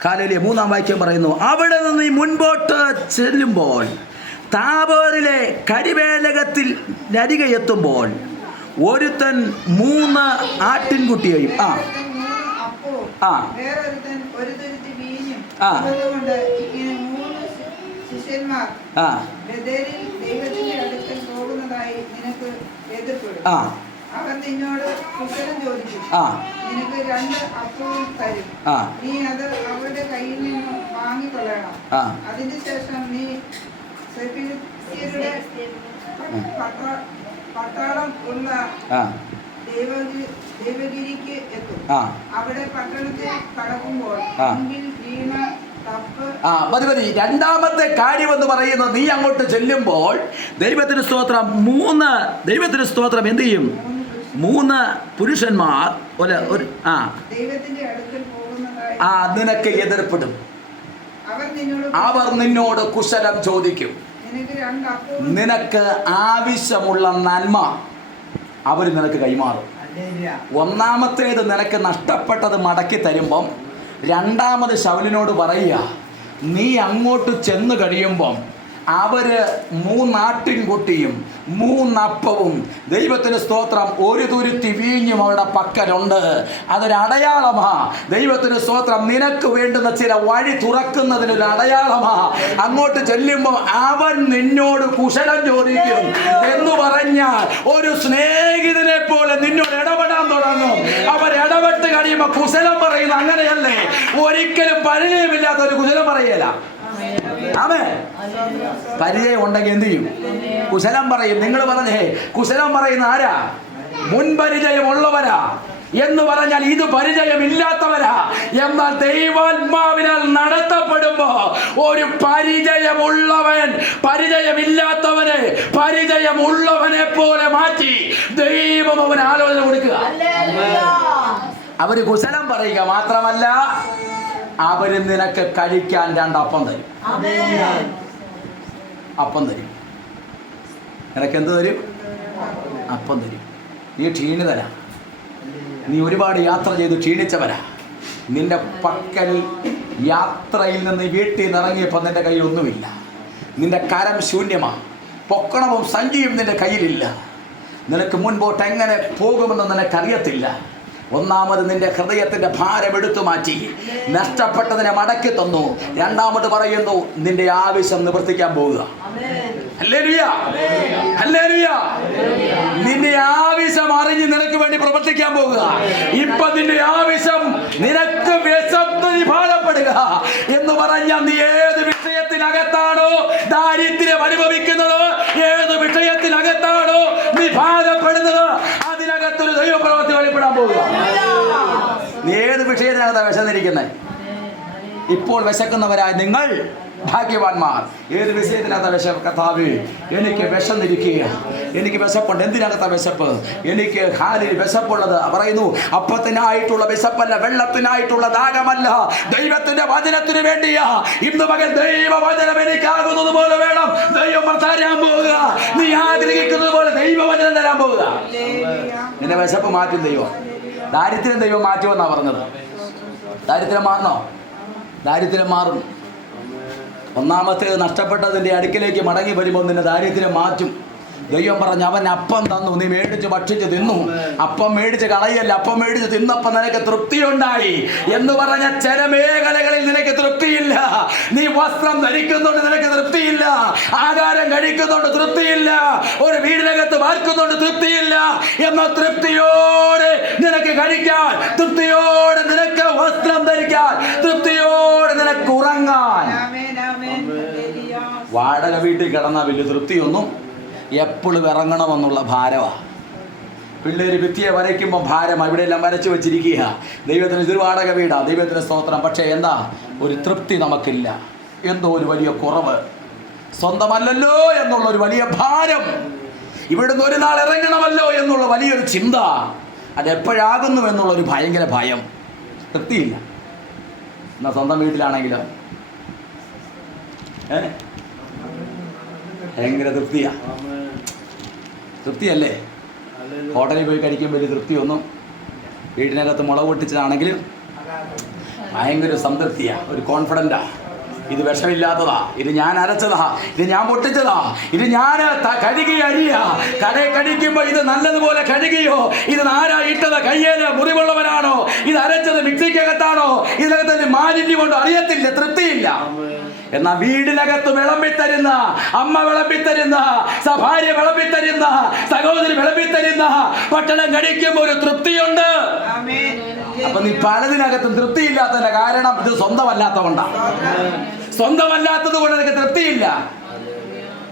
ഹല്ലേലൂയ, 3-ാം വാക്യം പറയുന്നു, അവിടെ നിന്ന് നീ മുൻപോട്ട് ചെല്ലുമ്പോൾ താബോറിലെ കരിവേലകത്തിൽ നരികെ എത്തുമ്പോൾ ഒരുത്തൻ 3 ആട്ടിൻകുട്ടിയെയും അവർ നിന്നോട് കുശലം ചോദിക്കും. നിനക്ക് 2 അപ്പവും തരും. നീ അത് അവരുടെ കയ്യിൽ നിന്ന് വാങ്ങിക്കൊള്ളണം. അതിനുശേഷം നീ ഫെലിസ്ത്യരുടെ പട്ടാളം ഉള്ള ദേവഗിരിക്ക് എത്തും. അവിടെ പട്ടണത്തിൽ കടക്കുമ്പോൾ മുൻപിൽ വീണ മതി. രണ്ടാമത്തെ കാര്യം എന്ന് പറയുന്നത്, നീ അങ്ങോട്ട് ചെല്ലുമ്പോൾ ദൈവത്തിന് സ്തോത്രം, ദൈവത്തിന് സ്തോത്രം എന്ത് ചെയ്യും? 3 പുരുഷന്മാർ നിനക്ക് എതിർപ്പെടും. അവർ നിന്നോട് കുശലം ചോദിക്കും. നിനക്ക് ആവശ്യമുള്ള നന്മ അവർ നിനക്ക് കൈമാറും. ഒന്നാമത്തേത് നിനക്ക് നഷ്ടപ്പെട്ടത് മടക്കി തരുമ്പം, രണ്ടാമത് ശൗലിനോട് പറയുക, നീ അങ്ങോട്ട് ചെന്ന് കഴിയുമ്പം അവര് 3 ആട്ടിൻകുട്ടിയും 3 അപ്പവും ദൈവത്തിന് സ്തോത്രം 1 തുരുത്തി വീഞ്ഞും അവരുടെ പക്കലുണ്ട്. അതൊരു അടയാളമാ. ദൈവത്തിന് സ്തോത്രം നിനക്ക് വേണ്ടുന്ന ചില വഴി തുറക്കുന്നതിനൊരു അടയാളമാ. അങ്ങോട്ട് ചെല്ലുമ്പോൾ അവൻ നിന്നോട് കുശലം ചോദിക്കും എന്ന് പറഞ്ഞാൽ ഒരു സ്നേഹിതനെ പോലെ നിന്നോട് ഇടപെടാൻ തുടങ്ങും. അവർ ഇടപെട്ട് കഴിയുമ്പോൾ കുശലം പറയുന്നു. അങ്ങനെയല്ലേ? ഒരിക്കലും പരിചയമില്ലാത്ത ഒരു കുശലം പറയല. ആമേൻ. പരിചയം ഉണ്ടെങ്കിൽ എന്ത് ചെയ്യും? കുശലം പറയും. നിങ്ങൾ പറഞ്ഞേ, കുശലം പറയുന്ന ആരാ? മുൻപരിചയമുള്ളവരാ എന്ന് പറഞ്ഞാൽ ഇത് പരിചയമില്ലാത്തവരാ. എന്നാൽ ദൈവാത്മാവിനാൽ നടത്തപ്പെടുമ്പോ ഒരു പരിചയമുള്ളവൻ പരിചയമില്ലാത്തവനെ പരിചയമുള്ളവനെ പോലെ മാറ്റി ദൈവം അവന് ആലോചന കൊടുക്കുക. അവര് കുശലം പറയുക മാത്രമല്ല, അവര് നിനക്ക് കഴിക്കാൻ 2 അപ്പം തരും. അപ്പം തരും. നിനക്ക് എന്ത് തരും? അപ്പം തരും. നീ ക്ഷീണിതരാ, നീ ഒരുപാട് യാത്ര ചെയ്ത് ക്ഷീണിച്ചവരാ. നിന്റെ പക്കൽ യാത്രയിൽ നിന്ന് വീട്ടിൽ നിന്ന് ഇറങ്ങിയപ്പോൾ നിന്റെ കയ്യിൽ ഒന്നുമില്ല. നിന്റെ കരം ശൂന്യമാണ്. പൊക്കണവും സഞ്ചിയും നിന്റെ കയ്യിലില്ല. നിനക്ക് മുൻപോട്ട് എങ്ങനെ പോകുമെന്ന് നിനക്കറിയത്തില്ല. ഒന്നാമത് നിന്റെ ഹൃദയത്തിന്റെ ഭാരം എടുത്തു മാറ്റി, നഷ്ടപ്പെട്ടതിനെ മടക്കി തന്നു. രണ്ടാമത് പറയുന്നു, നിന്റെ ആവശ്യം നിവർത്തിക്കാൻ പോവുക. Hallelujah, hallelujah. നിന്റെ ആവശ്യം അറിഞ്ഞ് നിനക്ക് വേണ്ടി പ്രവർത്തിക്കാൻ പോവുക. ഇപ്പൊ നിന്റെ ആവശ്യം നിനക്ക് വിശപ്പ് ഭാരപ്പെടുക എന്ന് പറഞ്ഞാൽ, നീ ഏത് വിഷയത്തിനകത്താണോ ദാരിദ്ര്യം അനുഭവിക്കുന്നത്, ഏത് വിഷയത്തിനകത്താണോ നീ ഭാരപ്പെടുന്നത്, അതിനകത്തൊരു ദൈവപ്രവൃത്തി വെളിപ്പെടാൻ പോവുക. നീ ഏത് വിഷയത്തിനകത്താണ് വിശന്നിരിക്കുന്നത്? ഇപ്പോൾ വിശക്കുന്നവരായ നിങ്ങൾ ഭാഗ്യവാന്മാർ. ഏത് വിഷയത്തിനകത്ത വിശപ്പ്? കർത്താവേ, എനിക്ക് വിശന്നിരിക്കുക, എനിക്ക് വിശപ്പുണ്ട്. എന്തിനകത്ത വിശപ്പ്? എനിക്ക് ഹാലിൽ വിശപ്പുള്ളത് പറയുന്നു, അപ്പത്തിനായിട്ടുള്ള വിശപ്പല്ല, വെള്ളത്തിനായിട്ടുള്ള ദാഹമല്ല, ദൈവത്തിന്റെ വചനത്തിന് വേണ്ടിയാ. ഇന്ന് മകൻ ദൈവവചനം എനിക്കാകുന്നത് പോലെ വേണം ദൈവം തരാൻ പോവുക. നീ ആഗ്രഹിക്കുന്നത് പോലെ ദൈവവചനം തരാൻ പോവുക. നിന്റെ വിശപ്പ് മാറ്റും ദൈവം. ദാരിദ്ര്യം ദൈവം മാറ്റുമെന്നാണ് പറഞ്ഞത്. ദാരിദ്ര്യം മാറണോ? ദാരിദ്ര്യം മാറും. ഒന്നാമത്തേത്, നഷ്ടപ്പെട്ടതിൻ്റെ അടുക്കിലേക്ക് മടങ്ങി വരുമ്പോൾ നിന്നെ ദാരിദ്ര്യം മാറ്റും. ദൈവം പറഞ്ഞു, അവൻ അപ്പം തന്നു, നീ മേടിച്ച് ഭക്ഷിച്ച് തിന്നു. അപ്പം മേടിച്ച് കളയല്ല, അപ്പം മേടിച്ച് തിന്നപ്പം നിനക്ക് തൃപ്തിയുണ്ടായി എന്ന് പറഞ്ഞ ചില മേഖലകളിൽ നിനക്ക് തൃപ്തിയില്ല. നീ വസ്ത്രം ധരിക്കുന്നുണ്ട്, നിനക്ക് തൃപ്തിയില്ല. ആഹാരം കഴിക്കുന്നുണ്ട്, തൃപ്തിയില്ല. ഒരു വീടിനകത്ത് വാർക്കുന്നുണ്ട്, തൃപ്തിയില്ല. എന്നാൽ തൃപ്തിയോടെ നിനക്ക് കഴിക്കാൻ, തൃപ്തിയോടെ നിനക്ക് വസ്ത്രം ധരിക്കാൻ, തൃപ്തിയോടെ നിനക്ക് ഉറങ്ങാൻ. വാടക വീട്ടിൽ കിടന്ന വലിയ തൃപ്തിയൊന്നും എപ്പോഴും ഇറങ്ങണമെന്നുള്ള ഭാരമാണ്. പിള്ളേർ ഭിത്തിയെ വരയ്ക്കുമ്പോൾ ഭാരമാണ്. ഇവിടെ എല്ലാം വരച്ചു വെച്ചിരിക്കുക. ദൈവത്തിന് ഇതൊരു വാടക വീടാണ്, ദൈവത്തിന് സ്തോത്രം. പക്ഷേ എന്താ, ഒരു തൃപ്തി നമുക്കില്ല. എന്തോ ഒരു വലിയ കുറവ്, സ്വന്തമല്ലല്ലോ എന്നുള്ളൊരു വലിയ ഭാരം, ഇവിടുന്ന് ഒരു നാൾ ഇറങ്ങണമല്ലോ എന്നുള്ള വലിയൊരു ചിന്ത, അതെപ്പോഴാകുന്നു എന്നുള്ളൊരു ഭയങ്കര ഭയം. തൃപ്തിയില്ല. എന്നാൽ സ്വന്തം വീട്ടിലാണെങ്കിലോ ഭയങ്കര തൃപ്തിയല്ലേ? ഹോട്ടലിൽ പോയി കഴിക്കുമ്പോൾ വലിയ തൃപ്തിയൊന്നും, വീടിനകത്ത് മുളക് പൊട്ടിച്ചതാണെങ്കിലും ഭയങ്കര സംതൃപ്തിയാണ്, ഒരു കോൺഫിഡൻറ്റാ. ഇത് വിഷമില്ലാത്തതാ, ഇത് ഞാൻ അരച്ചതാ, ഇത് ഞാൻ പൊട്ടിച്ചതാ, ഇത് ഞാൻ കഴുകിയ അരിയാ. കടയിൽ കടിക്കുമ്പോൾ ഇത് നല്ലതുപോലെ കഴുകിയോ, ഇത് ആരാ ഇട്ടത്, കയ്യേല് മുറിവുള്ളവനാണോ, ഇത് അരച്ചത് മിക്സിക്കകത്താണോ, ഇതിനകത്ത് മാലിന്യം കൊണ്ടോ അറിയത്തില്ല, തൃപ്തിയില്ല. എന്നാൽ വീടിനകത്ത് വിളമ്പിത്തരുന്ന അമ്മ, വിളമ്പിത്തരുന്ന ഭാര്യ, വിളമ്പിത്തരുന്ന സഹോദരി, വിളമ്പിത്തരുന്ന ഭക്ഷണം കഴിക്കുമ്പോൾ ഒരു തൃപ്തിയുണ്ട്. അപ്പൊ നീ പലതിനകത്തും തൃപ്തിയില്ലാത്തതിന്റെ കാരണം ഇത് സ്വന്തമല്ലാത്തതുകൊണ്ടാണ്. സ്വന്തമല്ലാത്തത് കൊണ്ട് നിനക്ക് തൃപ്തിയില്ല.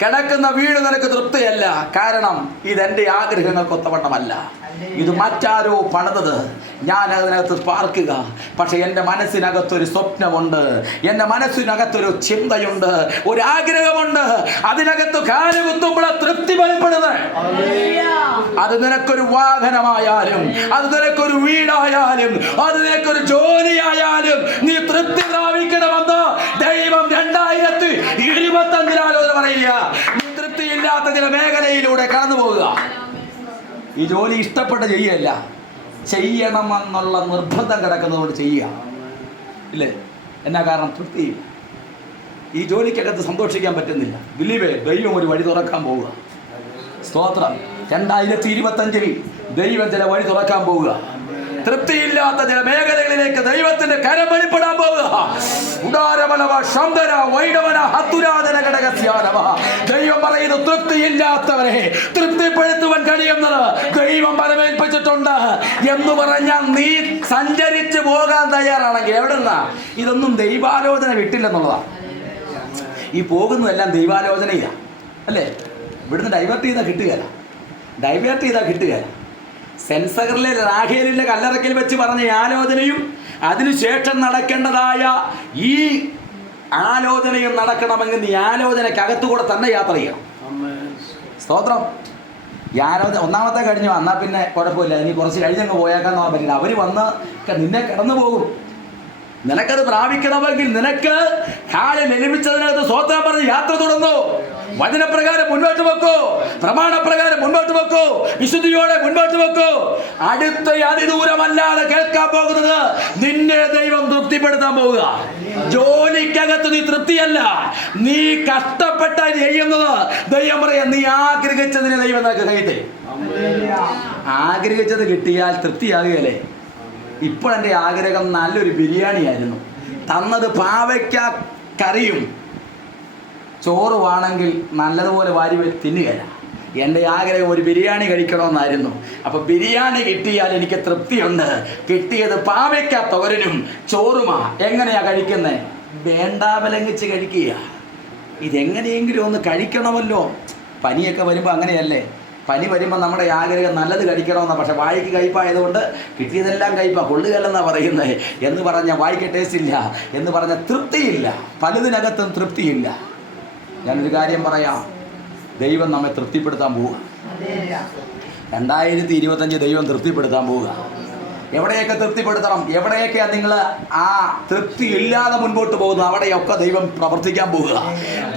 കിടക്കുന്ന വീട് നിനക്ക് തൃപ്തിയല്ല. കാരണം ഇതെന്റെ ആഗ്രഹങ്ങൾക്കൊത്തവണ്ണമല്ല, ഇത് മറ്റാരോ പണിതത്, ഞാൻ അതിനകത്ത് പാർക്കുക. പക്ഷെ എൻ്റെ മനസ്സിനകത്തൊരു സ്വപ്നമുണ്ട്, എൻ്റെ മനസ്സിനകത്തൊരു ചിന്തയുണ്ട്, ഒരു ആഗ്രഹമുണ്ട്. അതിനകത്ത് കാലുകുത്തുമ്പോൾ തൃപ്തി വെളിപ്പെടുന്നത്. അത് നിനക്കൊരു വാഹനമായാലും, അത് നിനക്കൊരു വീടായാലും, അത് നിനക്കൊരു ജോലിയായാലും നീ തൃപ്തി പ്രാപിക്കണമെന്ന് ദൈവം 2025 പറയുക. നീ തൃപ്തിയില്ലാത്ത ചില മേഖലയിലൂടെ കടന്നു പോവുക. ഈ ജോലി ഇഷ്ടപ്പെട്ട് ചെയ്യല്ല, ചെയ്യണമെന്നുള്ള നിർബന്ധം കിടക്കുന്നതുകൊണ്ട് ചെയ്യുക. ഇല്ലേ? എന്നാ കാരണം? തൃപ്തി. ഈ ജോലിക്കകത്ത് സന്തോഷിക്കാൻ പറ്റുന്നില്ല. ബിലീവേ, ദൈവം ഒരു വഴി തുറക്കാൻ പോവുക. സ്തോത്രം. 2025 ദൈവം ചില വഴി തുറക്കാൻ പോവുക. തൃപ്തിയില്ലാത്ത ചില മേഖലകളിലേക്ക് ദൈവത്തിന്റെ കരം വെളിപ്പെടാൻ പോവുക. ദൈവം പറയുന്നു, തൃപ്തിയില്ലാത്തവരെ തൃപ്തിപ്പെടുത്തുവാൻ കഴിയുന്നത് ദൈവം പരമേൽപ്പിച്ചിട്ടുണ്ട് എന്ന് പറഞ്ഞാൽ നീ സഞ്ചരിച്ചു പോകാൻ തയ്യാറാണെങ്കിൽ എവിടെന്നാ? ഇതൊന്നും ദൈവാലോചന വിട്ടില്ലെന്നുള്ളതാ. ഈ പോകുന്നതെല്ലാം ദൈവാലോചനയില്ല, അല്ലേ? ഇവിടുന്ന് ഡൈവേർട്ട് ചെയ്താൽ കിട്ടുകയില്ല. സെൻസറിലെ റാഹേലിന്റെ കല്ലറയ്ക്കൽ വെച്ച് പറഞ്ഞ ആലോചനയും അതിനുശേഷം നടക്കേണ്ടതായ ഈ ആലോചനയും നടക്കണമെങ്കിൽ നീ ആലോചനക്കകത്തുകൂടെ തന്നെ യാത്ര ചെയ്യണം. സ്തോത്രം. ഈ ആലോചന ഒന്നാമത്തെ കഴിഞ്ഞു, എന്നാൽ പിന്നെ കുഴപ്പമില്ല, ഇനി കുറച്ച് കഴിഞ്ഞങ്ങ് പോയേക്കാന്ന് പറയാൻ പറ്റില്ല. അവർ വന്ന് നിന്നെ കിടന്നു പോകും. നിനക്കത് പ്രാപിക്കണമെങ്കിൽ നിനക്ക് കാലിൽ ലഭിച്ചതിനകത്ത് സ്തോത്രം പറഞ്ഞ് യാത്ര തുടർന്നു. വചനപ്രകാരം മുന്നോട്ട് വെക്കൂ, പ്രമാണപ്രകാരം മുന്നോട്ട് വെക്കൂ, വിശുദ്ധിയോടെ മുന്നോട്ട് വെക്കൂ. അടുത്ത അതിദൂരമല്ലാതെ കേൾക്കാൻ പോകുന്നത് നിന്നെ ദൈവം തൃപ്തിപ്പെടുത്താൻ പോവുക. ജോലിക്കകത്ത് നീ തൃപ്തിയല്ല, നീ കഷ്ടപ്പെട്ട ചെയ്യുന്നത്. ദൈവം പറയാം, നീ ആഗ്രഹിച്ചതിന് ദൈവം നിനക്ക് കൈ തരും. ആഗ്രഹിച്ചത് കിട്ടിയാൽ തൃപ്തിയാകുകയല്ലേ? ഇപ്പോഴെൻ്റെ ആഗ്രഹം നല്ലൊരു ബിരിയാണിയായിരുന്നു. തന്നത് പാവയ്ക്ക കറിയും ചോറുവാണെങ്കിൽ നല്ലതുപോലെ വാരി തിന്നുകയില്ല. എൻ്റെ ആഗ്രഹം ഒരു ബിരിയാണി കഴിക്കണമെന്നായിരുന്നു. അപ്പോൾ ബിരിയാണി കിട്ടിയാൽ എനിക്ക് തൃപ്തിയുണ്ട്. കിട്ടിയത് പാവയ്ക്ക തോരനും ചോറുമാ. എങ്ങനെയാണ് കഴിക്കുന്നത്? വേണ്ടാവലങ്ങിച്ച് കഴിക്കുക. ഇതെങ്ങനെയെങ്കിലും ഒന്ന് കഴിക്കണമല്ലോ. പനിയൊക്കെ വരുമ്പോൾ അങ്ങനെയല്ലേ, പനി വരുമ്പോൾ നമ്മുടെ ആഗ്രഹം നല്ലത് കഴിക്കണമെന്നാണ്. പക്ഷേ വായിക്ക് കയ്പായതുകൊണ്ട് കിട്ടിയതെല്ലാം കയ്പാണ്, കൊള്ളുകയല്ലെന്നാണ് പറയുന്നത്. എന്ന് പറഞ്ഞാൽ വായിക്ക് ടേസ്റ്റ് ഇല്ല, എന്ന് പറഞ്ഞാൽ തൃപ്തിയില്ല, പലതിനകത്തും തൃപ്തിയില്ല. ഞാനൊരു കാര്യം പറയാം, ദൈവം നമ്മെ തൃപ്തിപ്പെടുത്താൻ പോവുക. 2025 ദൈവം തൃപ്തിപ്പെടുത്താൻ പോവുക. എവിടെയൊക്കെ തൃപ്തിപ്പെടുത്തണം, എവിടെയൊക്കെയാണ് നിങ്ങൾ ആ തൃപ്തി ഇല്ലാതെ മുൻപോട്ട് പോകുന്നത്, അവിടെയൊക്കെ ദൈവം പ്രവർത്തിക്കാൻ പോവുക.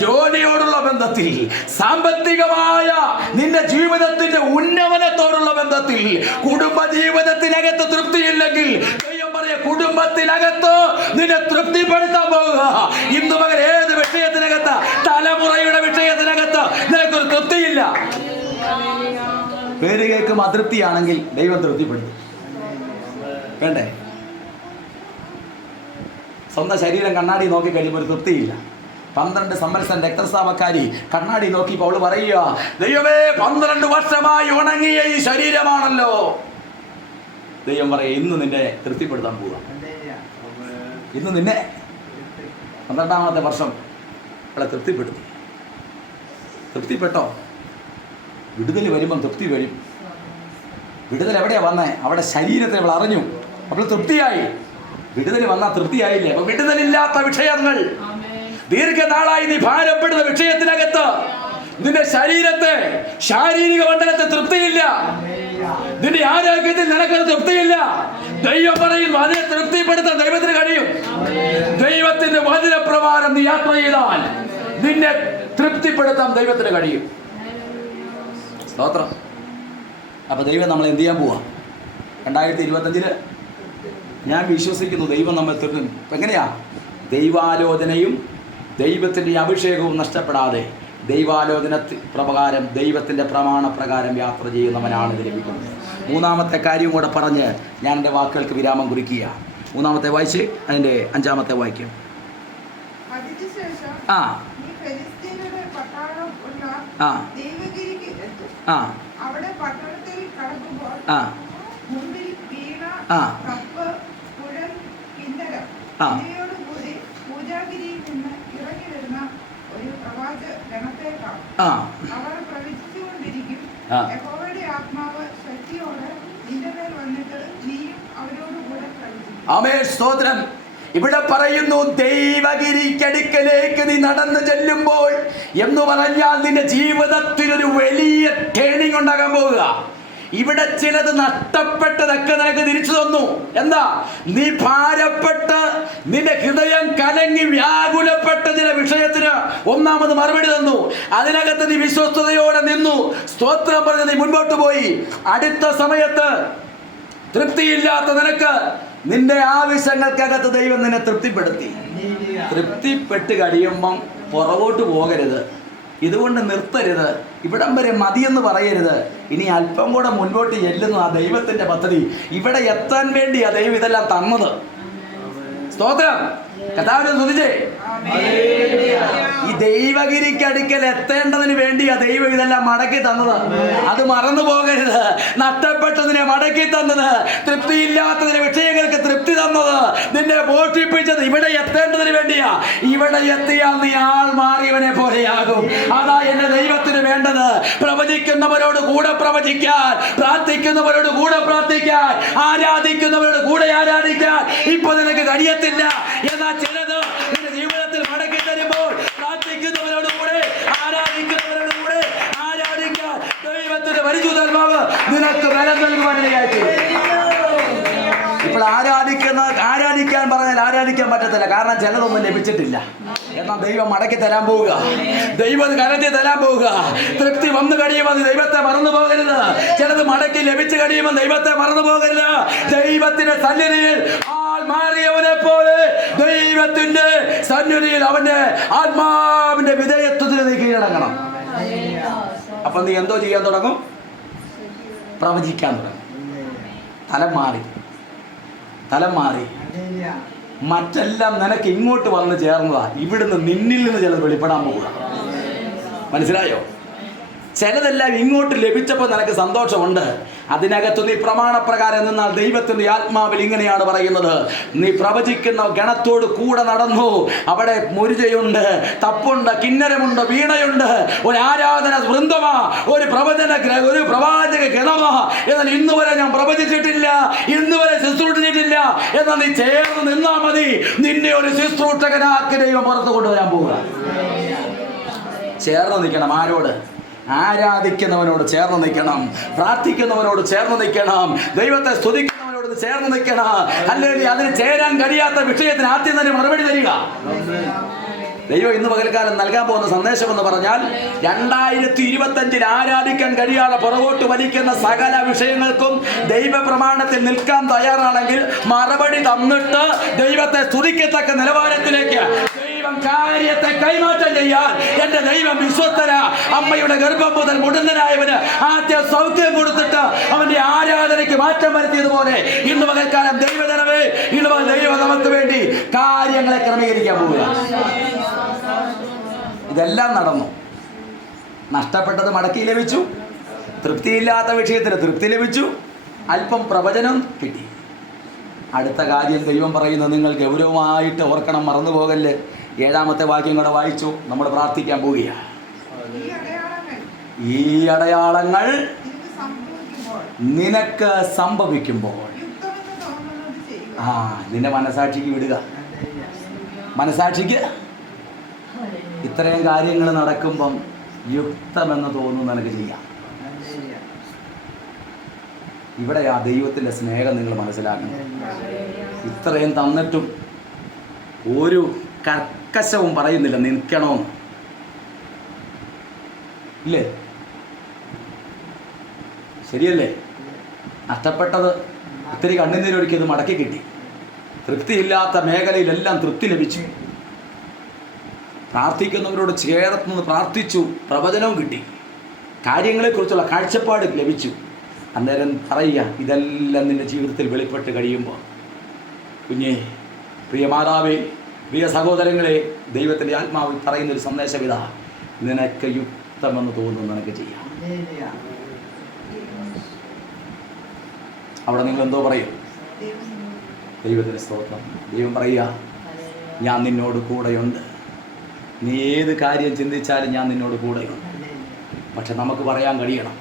ജോലിയോടുള്ള ബന്ധത്തിൽ, സാമ്പത്തികമായ നിന്റെ ജീവിതത്തിന്റെ ഉന്നമനത്തോടുള്ള ബന്ധത്തിൽ, കുടുംബ ജീവിതത്തിനകത്ത് തൃപ്തിയില്ലെങ്കിൽ ദൈവം പറയാ കുടുംബത്തിനകത്ത് നിന്നെ തൃപ്തിപ്പെടുത്താൻ പോവുക. ഇന്ന് പകരം ഏത് വിഷയത്തിനകത്ത്, തലമുറയുടെ വിഷയത്തിനകത്ത് നിനക്കൊരു തൃപ്തിയില്ല. പേര് കേൾക്കും അതൃപ്തിയാണെങ്കിൽ ദൈവം തൃപ്തിപ്പെടുത്തും. വേണ്ടേ? സ്വന്തം ശരീരം കണ്ണാടി നോക്കി കഴിയുമ്പോൾ ഒരു തൃപ്തിയില്ല. 12 സംവത്സരം രക്തസ്രാവക്കാരി കണ്ണാടി നോക്കിയപ്പോൾ അവള് പറയുക, ദൈവമേ 12 വർഷമായി ഉണങ്ങിയ ഈ ശരീരമാണല്ലോ. ദൈവം പറയാ, ഇന്ന് നിന്നെ തൃപ്തിപ്പെടുത്താൻ പോവുക. ഇന്ന് നിന്നെ 12ാമത്തെ വർഷം അവളെ തൃപ്തിപ്പെടുത്തി. തൃപ്തിപ്പെട്ടോ? വിടുതൽ വരുമ്പം തൃപ്തി വരും. വിടുതൽ എവിടെയാ വന്നേ? അവിടെ ശരീരത്തെ അവൾ അറിഞ്ഞു, അവൾ തൃപ്തിയായി. വിടുതൽ വന്നാൽ തൃപ്തിയായില്ലേ? അപ്പൊ വിടുതലില്ലാത്ത വിഷയങ്ങൾ, ദീർഘനാളായി നീ ഭാരപ്പെടുന്ന വിഷയത്തിനകത്ത് നിന്റെ ശരീരത്തെ, ശാരീരിക മണ്ഡലത്തെ തൃപ്തിയില്ല, നിന്റെ ആരോഗ്യത്തിൽ നിനക്കൊരു തൃപ്തിയില്ല. ദൈവം പറയും, അതിനെ തൃപ്തിപ്പെടുത്താൻ ദൈവത്തിന് കഴിയും. ദൈവത്തിന്റെ വചനപ്രകാരം നീ യാത്ര ചെയ്താൽ നിന്നെ തൃപ്തിപ്പെടുത്താൻ ദൈവത്തിന് കഴിയും. സ്തോത്രം. അപ്പോൾ ദൈവം നമ്മളെ എന്ത് ചെയ്യാൻ പോവാ? 2025 ഞാൻ വിശ്വസിക്കുന്നു ദൈവം നമ്മെ തൃപ്തി. എങ്ങനെയാ? ദൈവാലോചനയും ദൈവത്തിൻ്റെ അഭിഷേകവും നഷ്ടപ്പെടാതെ ദൈവാലോചന പ്രകാരം, ദൈവത്തിൻ്റെ പ്രമാണപ്രകാരം യാത്ര ചെയ്യുന്നവനാണ് ഇത് ലഭിക്കുന്നത്. 3ാമത്തെ കാര്യം കൂടെ പറഞ്ഞ് ഞാൻ എൻ്റെ വാക്കുകൾക്ക് വിരാമം കുറിക്കുക. 3ാമത്തെ വായിച്ച് അതിൻ്റെ 5ാമത്തെ വായിക്കും. അവിടെ പട്ടണത്തിൽ കടക്കുമ്പോൾ മുമ്പിൽ വീണ, കപ്പ്, കുഴൽ, കിന്നരം എന്നിവയോടുകൂടി പൂജാഗിരിയിൽ നിന്ന് ഇറങ്ങി വരുന്ന ഒരു പ്രവാചക ഗണത്തെ കാണും. അവർ പ്രവചിച്ചുകൊണ്ടിരിക്കും, യഹോവയുടെ ആത്മാവ് ശക്തിയോടെ നിന്റെ മേൽ വന്നിട്ട് നീയും അവരോടുകൂടെ പ്രവചിക്കും. ആമേൻ, സ്തോത്രം. ഇവിടെ പറയുന്നു, ദൈവഗിരിക്കടുക്കലേക്ക് നീ നടന്നു ചെല്ലുമ്പോൾ എന്ന് പറഞ്ഞാൽ നിന്റെ ജീവിതത്തിലൊരു വലിയ ടേണിംഗ് ഉണ്ടാകാൻ പോവുക. ഇവിടെ ചിലത് നഷ്ടപ്പെട്ടതൊക്കെ നിനക്ക് തിരിച്ചു തന്നു. എന്താ? നീ ഭാരപ്പെട്ട് നിന്റെ ഹൃദയം കലങ്ങി വ്യാകുലപ്പെട്ട ചില വിഷയത്തിന് ഒന്നാമത് മറുപടി തന്നു. അതിനകത്ത് നീ വിശ്വസ്തയോടെ നിന്നു, സ്തോത്രം പറഞ്ഞ് നീ മുൻപോട്ട് പോയി. അടുത്ത സമയത്ത് തൃപ്തിയില്ലാത്ത നിനക്ക് നിന്റെ ആവശ്യങ്ങൾക്കകത്ത് ദൈവം നിന്നെ തൃപ്തിപ്പെടുത്തി. തൃപ്തിപ്പെട്ട് കഴിയുമ്പം പുറകോട്ട് പോകരുത്, ഇതുകൊണ്ട് നിർത്തരുത്, ഇവിടം വരെ മതിയെന്ന് പറയരുത്. ഇനി അല്പം കൂടെ മുൻപോട്ട് ചെല്ലുന്നു ആ ദൈവത്തിൻ്റെ പദ്ധതി. ഇവിടെ എത്താൻ വേണ്ടിയാ ദൈവം ഇതെല്ലാം തന്നത്. സ്തോത്രം. കർത്താവിനെ സ്തുതിച്ചേ. ഈ ദൈവഗിരിക്കടുക്കൽ എത്തേണ്ടതിന് വേണ്ടിയാ ദൈവം ഇതെല്ലാം മടക്കി തന്നത്. അത് മറന്നു പോകരുത്. നഷ്ടപ്പെട്ടതിനെ മടക്കി തന്നത്, തൃപ്തിയില്ലാത്തതിന് വിഷയങ്ങൾക്ക് തൃപ്തി തന്നത്, നിന്നെ പോഷിപ്പിച്ചത് ഇവിടെ എത്തേണ്ടതിന് വേണ്ടിയാ. ഇവിടെ എത്തിയാൽ നീ ആൾ മാറിയവനെ പോലെയാകും. അതാ എന്റെ ദൈവത്തിന് വേണ്ടത്. പ്രവചിക്കുന്നവരോട് കൂടെ പ്രവചിക്കാൻ, പ്രാർത്ഥിക്കുന്നവരോട് കൂടെ പ്രാർത്ഥിക്കാൻ, ആരാധിക്കുന്നവരോട് കൂടെ ആരാധിക്കാൻ ഇപ്പൊ നിനക്ക് കഴിയത്തില്ല. എന്നാൽ ചിലത് നിന്റെ ജീവിതത്തിൽ മടക്കി തരുമ്പോൾ പ്രാർത്ഥിക്കുന്നവരോട് കൂടെ, ആരാധിക്കുന്നവരോട് കൂടെ ആരാധിക്കാൻ ദൈവത്തിന്റെ പരിശുദ്ധാത്മാവ് നിനക്ക് ബലം നൽകുവാനിടയായി. ഇപ്പോൾ ആരാധിക്കാൻ പറഞ്ഞാൽ ആരാധിക്കാൻ പറ്റത്തില്ല, കാരണം ചിലതൊന്നും ലഭിച്ചിട്ടില്ല. എന്നാൽ ദൈവം മടക്കി തരാൻ പോവുക, ദൈവം കരഞ്ഞ് തരാൻ പോവുക. തൃപ്തി വന്നു കഴിയുമ്പോൾ ദൈവത്തെ മറന്നു പോകരുത്. ചിലത് മടക്കി ലഭിച്ചു കഴിയുമ്പോൾ ദൈവത്തെ മറന്നു പോകരുത്. ദൈവത്തിന്റെ സന്നിധിയിൽ മാറിയവനെ പോലെ ദൈവത്തിന്റെ സന്നിധിയിൽ അവന്റെ ആത്മാവിന്റെ വിധേയത്വത്തിന് നീ കീഴടങ്ങണം. അപ്പൊ നീ എന്തോ ചെയ്യാൻ തുടങ്ങും? പ്രവചിക്കാൻ തുടങ്ങും. തലം മാറി. തലം മാറി. മറ്റെല്ലാം നിനക്ക് ഇങ്ങോട്ട് വന്ന് ചേർന്നതാ. ഇവിടുന്ന് നിന്നിൽ നിന്ന് ചിലത് വെളിപ്പെടാൻ പോവുക. മനസ്സിലായോ? ചിലതെല്ലാം ഇങ്ങോട്ട് ലഭിച്ചപ്പോൾ നിനക്ക് സന്തോഷമുണ്ട്. അതിനകത്ത് നീ പ്രമാണപ്രകാരം നിന്നാൽ ദൈവത്തിൻ്റെ ആത്മാവിൽ ഇങ്ങനെയാണ് പറയുന്നത്, നീ പ്രവചിക്കുന്ന ഗണത്തോട് കൂടെ നടന്നു. അവിടെ മുരുജയുണ്ട്, തപ്പുണ്ട്, കിന്നരമുണ്ട്, വീണയുണ്ട്, ഒരു ആരാധന വൃന്ദമാ, ഒരു പ്രവാചക ഗണമാ. എന്നാൽ ഇന്ന് വരെ ഞാൻ പ്രവചിച്ചിട്ടില്ല, ഇന്ന് വരെ ശുശ്രൂഷിച്ചിട്ടില്ല. എന്നാൽ നീ ചേർന്ന് നിന്നാ മതി. നിന്നെ ഒരു ശുശ്രൂഷകനാക്കി ദൈവം പുറത്തു കൊണ്ടുവരാൻ പോവുക. ചേർന്ന് നിൽക്കണം. ആരോട്? ആരാധിക്കുന്നവനോട് ചേർന്ന് നിൽക്കണം, പ്രാർത്ഥിക്കുന്നവനോട് ചേർന്ന് നിൽക്കണം, ദൈവത്തെ സ്തുതിക്കുന്നവനോട് ചേർന്ന് നിൽക്കണം. അല്ലെങ്കിൽ അതിന് ചേരാൻ കഴിയാത്ത വിഷയത്തിന് ആദ്യം തന്നെ മറുപടി തരിക. ദൈവം ഇന്ന് പകൽക്കാലം നൽകാൻ പോകുന്ന സന്ദേശം എന്ന് പറഞ്ഞാൽ 2025 ആരാധിക്കാൻ കഴിയാതെ പുറകോട്ട് വലിക്കുന്ന സകല വിഷയങ്ങൾക്കും ദൈവപ്രമാണത്തിൽ നിൽക്കാൻ തയ്യാറാണെങ്കിൽ മറുപടി തന്നിട്ട് ദൈവത്തെ സ്തുതിക്കത്തക്ക നിലവാരത്തിലേക്ക് ദൈവം കാര്യത്തെ കൈമാറ്റം ചെയ്യാൻ എന്റെ ദൈവം വിശ്വസ്തന. അമ്മയുടെ ഗർഭം മുതൽ മുടന്തനായവന് ആദ്യം സൗഖ്യം കൊടുത്തിട്ട് അവന്റെ ആരാധനയ്ക്ക് മാറ്റം വരുത്തിയതുപോലെ ഇന്ന് പകൽക്കാലം ദൈവജനമേ, ഇന്ന് ദൈവം നമുക്ക് വേണ്ടി കാര്യങ്ങളെ ക്രമീകരിക്കാൻ പോവുക. ഇതെല്ലാം നടന്നു. നഷ്ടപ്പെട്ടത് മടക്കി ലഭിച്ചു, തൃപ്തിയില്ലാത്ത വിഷയത്തിന് തൃപ്തി ലഭിച്ചു, അല്പം പ്രവചനം കിട്ടി. അടുത്ത കാര്യം ദൈവം പറയുന്നത് നിങ്ങൾ ഗൗരവമായിട്ട് ഓർക്കണം, മറന്നു പോകല്ലേ. 7-ാമത്തെ വാക്യം കൂടെ വായിച്ചു. നമ്മൾ പ്രാർത്ഥിക്കാൻ പോവുകയാണ്. ഈ അടയാളങ്ങൾ നിനക്ക് സംഭവിക്കുമ്പോൾ നിന്റെ മനസാക്ഷിക്ക് വിടുക. മനസാക്ഷിക്ക് ഇത്രയും കാര്യങ്ങൾ നടക്കുമ്പം യുക്തമെന്ന് തോന്നുന്നു നിനക്ക് ചെയ്യാം. ഇവിടെയാ ദൈവത്തിൻ്റെ സ്നേഹം നിങ്ങൾ മനസ്സിലാക്കണം. ഇത്രയും തന്നിട്ടും ഒരു കർക്കശവും പറയുന്നില്ല നിൽക്കണമെന്ന്. ഇല്ലേ? ശരിയല്ലേ? നഷ്ടപ്പെട്ടത് ഇത്തിരി കണ്ണുനീരൊഴുക്കിയത് മടക്കി കിട്ടി. തൃപ്തിയില്ലാത്ത മേഖലയിലെല്ലാം തൃപ്തി ലഭിച്ചു. പ്രാർത്ഥിക്കുന്നവരോട് ചേർന്ന് പ്രാർത്ഥിച്ചു, പ്രവചനവും കിട്ടി, കാര്യങ്ങളെക്കുറിച്ചുള്ള കാഴ്ചപ്പാട് ലഭിച്ചു. അന്നേരം പറയുക, ഇതെല്ലാം നിൻ്റെ ജീവിതത്തിൽ വെളിപ്പെട്ട് കഴിയുമ്പോൾ കുഞ്ഞേ, പ്രിയ മാതാവേ, പ്രിയ സഹോദരങ്ങളെ, ദൈവത്തിൻ്റെ ആത്മാവ് പറയുന്നൊരു സന്ദേശം ഇതാ, നിനക്ക് യുക്തമെന്ന് തോന്നുന്നു നിനക്ക് ചെയ്യാം. അവിടെ നിങ്ങൾ എന്തോ പറയും? ദൈവത്തിൻ്റെ സ്തോത്രം. ദൈവം പറയുക, ഞാൻ നിന്നോട് കൂടെയുണ്ട്. നീ ഏത് കാര്യം ചിന്തിച്ചാലും ഞാൻ നിന്നോട് കൂടെയുണ്ട്. പക്ഷെ നമുക്ക് പറയാൻ കഴിയണം.